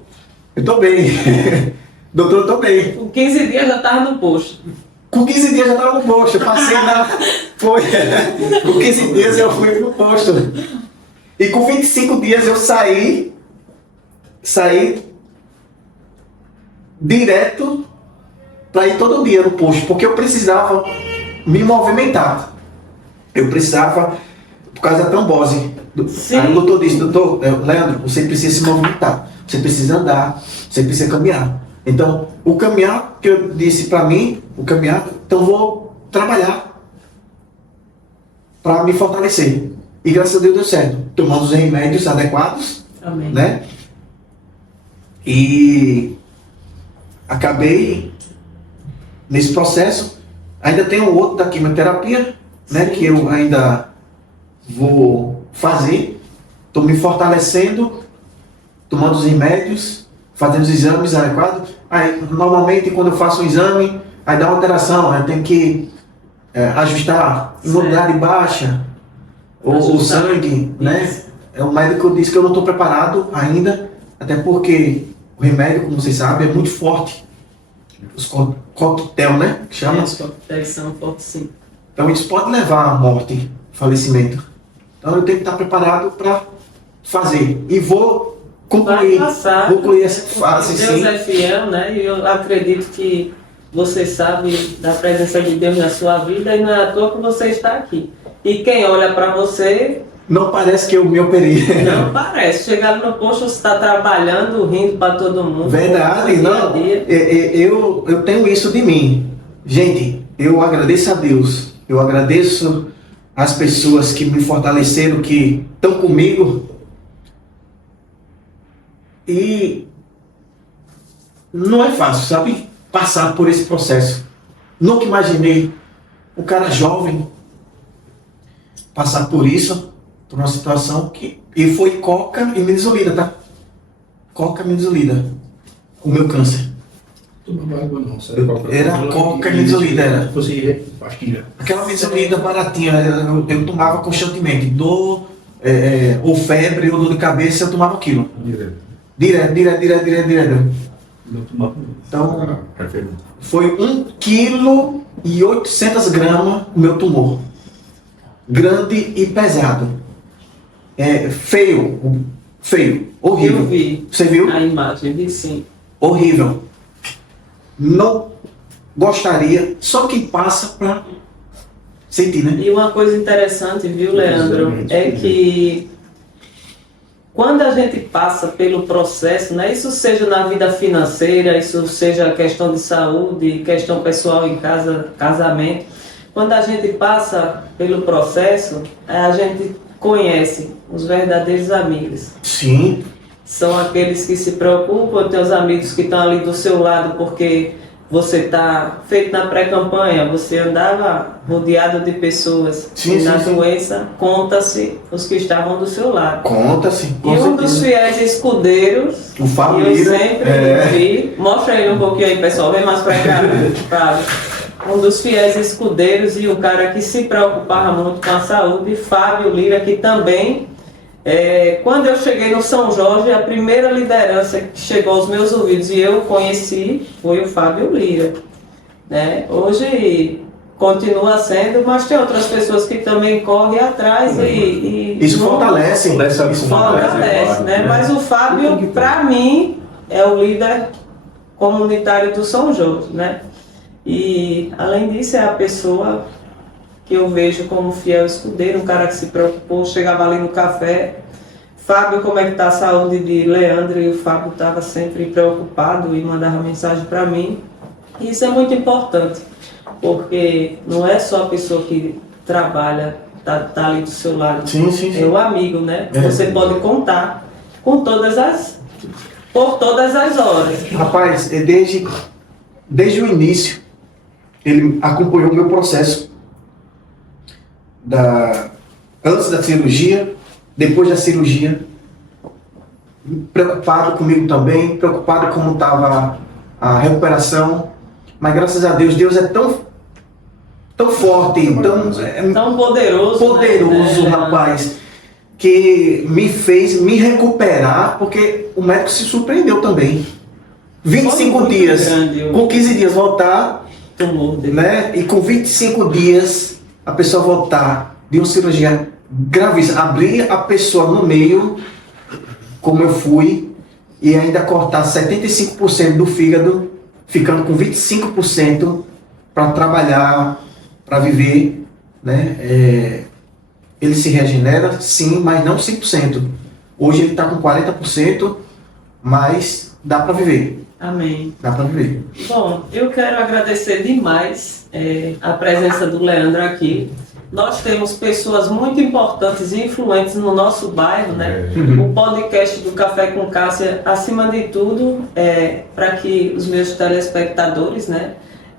eu tô bem. Doutor, eu tô bem. Com 15 dias já estava no posto. Com 15 dias já estava no posto. Eu passei na. Foi. Com 15 dias eu fui no posto. E com 25 dias eu saí direto para ir todo dia no posto. Porque eu precisava me movimentar. Eu precisava, por causa da trombose. Sim. Aí o doutor disse, doutor, Leandro, você precisa se movimentar, você precisa andar, você precisa caminhar. Então, o caminhar que eu disse para mim, então eu vou trabalhar para me fortalecer. E graças a Deus deu certo. Tomando os remédios adequados, Amém. né? E acabei nesse processo. Ainda tem um outro da quimioterapia, né? Que eu ainda vou fazer. Estou me fortalecendo, tomando os remédios, fazendo os exames adequados. Aí, normalmente, quando eu faço um exame, aí dá uma alteração, aí tem que ajustar imunidade baixa, ou o sangue, né? O médico disse que eu não estou preparado ainda, até porque o remédio, como vocês sabem, é muito forte. Os coquetel, né? Que chama? Os coquetéis são fortes, sim. Então isso pode levar à morte, falecimento. Então eu tenho que estar preparado para fazer. E vou concluir. Vai passar. Vou concluir essa fase, Deus sim. é fiel, né? E eu acredito que você sabe da presença de Deus na sua vida e não é à toa que você está aqui. E quem olha para você, Não parece que eu me operei. não parece. Chegar no posto, você está trabalhando, rindo para todo mundo. Verdade, dia a não. dia. Eu tenho isso de mim. Gente, eu agradeço a Deus. Eu agradeço as pessoas que me fortaleceram, que estão comigo. E não é fácil, sabe? Passar por esse processo. Nunca imaginei um cara jovem passar por isso, por uma situação que... E foi coca e midazolam, tá? Coca e midazolam. O meu câncer. Tomava água não, sabe? Era coca e midazolam, era. Fosse pastilha. Aquela midazolam baratinha, eu tomava constantemente. Dor, ou febre, ou dor de cabeça, eu tomava aquilo. Direto. Não tomava. Então, Perfeito. foi 1,8 kg o meu tumor. Grande e pesado. Feio, horrível. Eu vi Você viu? a imagem, vi sim. Horrível. Não gostaria, só quem passa pra sentir, né? E uma coisa interessante, viu, Leandro, é que quando a gente passa pelo processo, né, isso seja na vida financeira, isso seja questão de saúde, questão pessoal em casa, casamento, quando a gente passa pelo processo, a gente conhece os verdadeiros amigos. Sim. São aqueles que se preocupam, tem os amigos que estão ali do seu lado porque você está feito na pré-campanha, você andava rodeado de pessoas. Sim, e na sim. doença, conta-se os que estavam do seu lado. Conta-se. E Com um dos certeza. fiéis escudeiros, O Fábio eu Lira, sempre vi, mostra ele um pouquinho aí, pessoal, vem mais pra cá, Fábio. Um dos fiéis escudeiros e um cara que se preocupava muito com a saúde, Fábio Lira, que também, quando eu cheguei no São Jorge, a primeira liderança que chegou aos meus ouvidos e eu conheci foi o Fábio Lira. Né? Hoje continua sendo, mas tem outras pessoas que também correm atrás e Isso não- fortalece. Isso fortalece, né? Mas o Fábio, para mim, é o líder comunitário do São Jorge, né? E, além disso, é a pessoa que eu vejo como fiel escudeiro, um cara que se preocupou, chegava ali no café, Fábio, como é que tá a saúde de Leandro? E o Fábio estava sempre preocupado e mandava mensagem para mim. E isso é muito importante, porque não é só a pessoa que trabalha, tá ali do seu lado, Sim, sim, é sim. o amigo, né? É. Você pode contar por todas as horas. Rapaz, desde o início, ele acompanhou o meu processo. Antes da cirurgia, depois da cirurgia, preocupado comigo também, preocupado como estava a recuperação, mas graças a Deus, Deus é tão forte, Tão poderoso, poderoso, né? rapaz, que me fez me recuperar, porque o médico se surpreendeu também. 25 Foi muito dias, grande com 15 dias voltar, Tumor dele. né? E com 25 dias a pessoa voltar de uma cirurgia gravíssima, abrir a pessoa no meio, como eu fui, e ainda cortar 75% do fígado, ficando com 25% para trabalhar, para viver, né? Ele se regenera, sim, mas não 100%. Hoje ele está com 40%, mas dá para viver. Amém. Dá para viver. Bom, eu quero agradecer demais a presença do Leandro aqui. Nós temos pessoas muito importantes e influentes no nosso bairro, né? O podcast do Café com Cássia, acima de tudo, para que os meus telespectadores, né,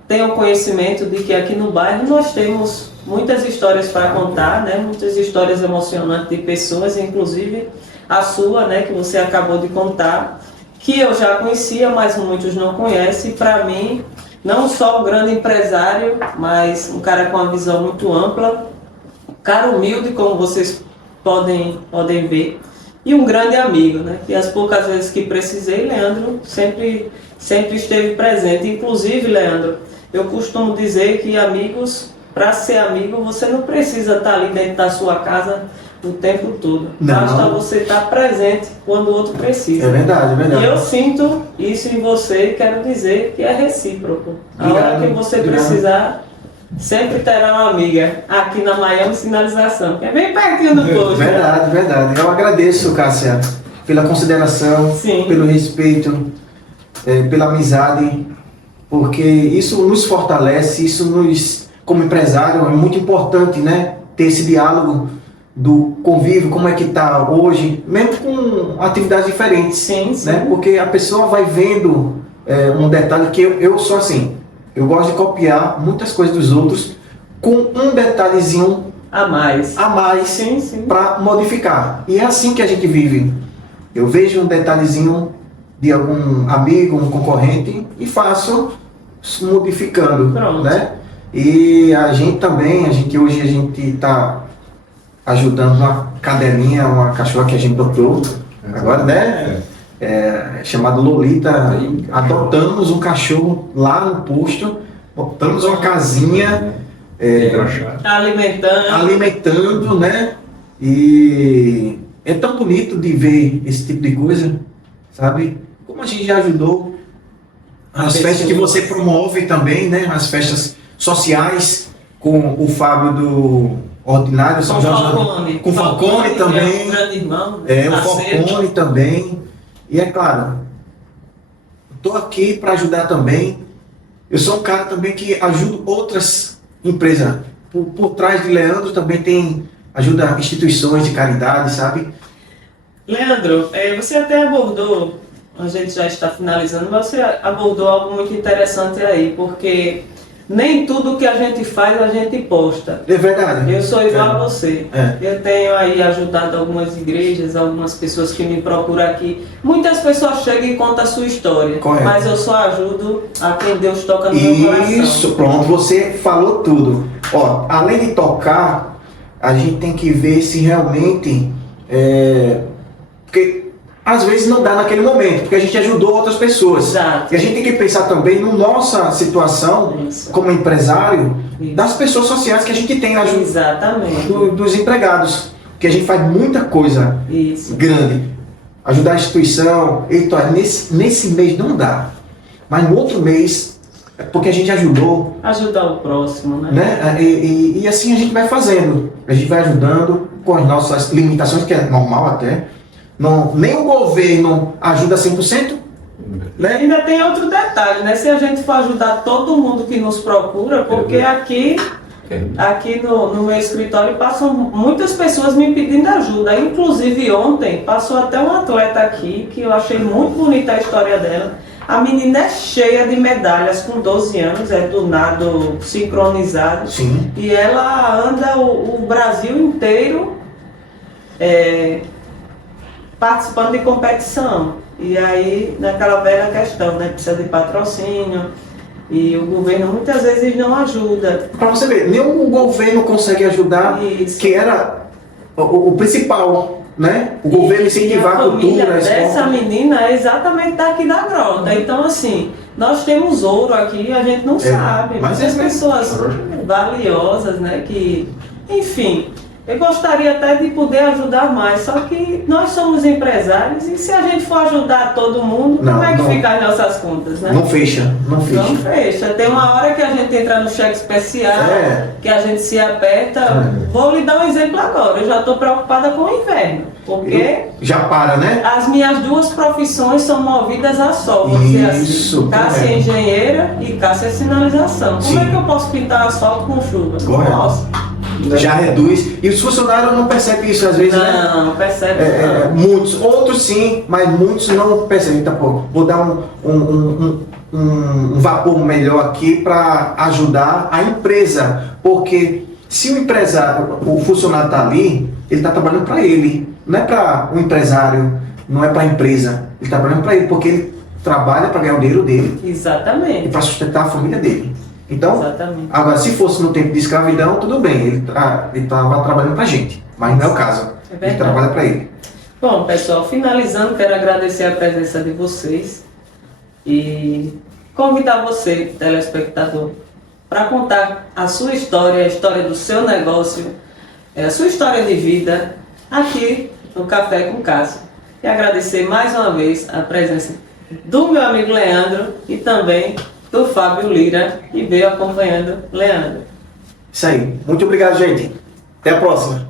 tenham conhecimento de que aqui no bairro nós temos muitas histórias para contar, né? Muitas histórias emocionantes de pessoas, inclusive a sua, né, que você acabou de contar, que eu já conhecia, mas muitos não conhecem. Para mim, não só um grande empresário, mas um cara com uma visão muito ampla, um cara humilde, como vocês podem ver, e um grande amigo, né? E as poucas vezes que precisei, Leandro sempre esteve presente. Inclusive, Leandro, eu costumo dizer que amigos, para ser amigo, você não precisa estar ali dentro da sua casa o tempo todo. Não. Basta você estar presente quando o outro precisa. É verdade, é verdade. E eu sinto isso em você e quero dizer que é recíproco. A hora Obrigado, que você obrigado. precisar, sempre terá uma amiga aqui na Miami Sinalização, que é bem pertinho do posto. né? Verdade, verdade. Eu agradeço, Cássia, pela consideração, Sim. pelo respeito, pela amizade, porque isso nos fortalece, isso nos, como empresário, é muito importante, né? Ter esse diálogo do convívio, como é que está hoje, mesmo com atividades diferentes. Sim, sim. Né? Porque a pessoa vai vendo um detalhe que eu sou assim, eu gosto de copiar muitas coisas dos outros com um detalhezinho A mais. Sim, sim. para modificar. E é assim que a gente vive. Eu vejo um detalhezinho de algum amigo, um concorrente e faço modificando, Pronto. né? E a gente também, hoje a gente está ajudando uma cadelinha, uma cachorra que a gente adotou, agora, né? Chamado Lolita. Adotamos um cachorro lá no posto, botamos uma casinha, alimentando, né? E é tão bonito de ver esse tipo de coisa, sabe? Como a gente já ajudou as festas que você promove também, né? As festas sociais com o Fábio do Ordinário, São Jorge, com o Falcone também, um grande irmão, o Falcone também. E é claro, estou aqui para ajudar também. Eu sou um cara também que ajuda outras empresas. Por trás de Leandro também ajuda instituições de caridade, sabe? Leandro, você até abordou, a gente já está finalizando, você abordou algo muito interessante aí, porque nem tudo que a gente faz a gente posta. É verdade. Eu sou igual a você. Eu tenho aí ajudado algumas igrejas, algumas pessoas que me procuram aqui. Muitas pessoas chegam e contam a sua história. Correto. Mas eu só ajudo a quem Deus toca no meu coração. Isso, pronto, você falou tudo. Ó, além de tocar, a gente tem que ver se realmente... porque às vezes não dá naquele momento, porque a gente ajudou outras pessoas. Exato. E a gente tem que pensar também na nossa situação, Isso. como empresário, Isso. das pessoas sociais que a gente tem na ajuda Exatamente. dos empregados. Que a gente faz muita coisa Isso. grande. Ajudar a instituição, eita, nesse mês não dá. Mas no outro mês, porque a gente ajudou, Ajudar o próximo, né? né? E assim a gente vai fazendo. A gente vai ajudando com as nossas limitações, que é normal até. Não, nem o governo ajuda 100%, né? Ainda tem outro detalhe, né? Se a gente for ajudar todo mundo que nos procura, porque aqui no meu escritório passam muitas pessoas me pedindo ajuda. Inclusive ontem passou até um atleta aqui, que eu achei muito bonita a história dela. A menina é cheia de medalhas, com 12 anos, é do nado sincronizado. Sim. E ela anda o Brasil inteiro participando de competição. E aí, naquela velha questão, né? Precisa de patrocínio. E o governo muitas vezes não ajuda. Para você ver, nem o governo consegue ajudar, Isso. que era o principal, né? O governo incentivar a cultura, a dessa escola. menina é exatamente daqui da grota. Então, assim, nós temos ouro aqui, a gente não sabe. mas Muitas é pessoas valiosas, né? Que, enfim, eu gostaria até de poder ajudar mais, só que nós somos empresários e se a gente for ajudar todo mundo, Não, como é que não. fica as nossas contas, né? Não fecha, não fecha. Não fecha. Tem uma hora que a gente entra no cheque especial, que a gente se aperta. Vou lhe dar um exemplo agora. Eu já estou preocupada com o inverno, porque Já para, né? as minhas duas profissões são movidas a sol. Vou dizer Isso, assim. Cássia é correto. engenheira e Cássia é sinalização. Como Sim. é que eu posso pintar asfalto com chuva? Não Correto. posso. Já reduz. E os funcionários não percebem isso às vezes, né? Não, percebe não. Muitos, outros sim, mas muitos não percebem. Então, pô, vou dar um vapor melhor aqui para ajudar a empresa. Porque se o empresário, o funcionário está ali, ele está trabalhando para ele, não é para o empresário, não é para a empresa. Ele está trabalhando para ele, porque ele trabalha para ganhar o dinheiro dele e Exatamente. para sustentar a família dele. Então, Exatamente. agora, se fosse no tempo de escravidão, tudo bem, ele estava trabalhando para a gente, mas não é o caso. É Ele verdade. trabalha para ele. Bom, pessoal, finalizando, quero agradecer a presença de vocês e convidar você, telespectador, para contar a sua história, a história do seu negócio, a sua história de vida aqui no Café com Cássia. E agradecer mais uma vez a presença do meu amigo Leandro e também do Fábio Lira, que veio acompanhando Leandro. Isso aí. Muito obrigado, gente. Até a próxima.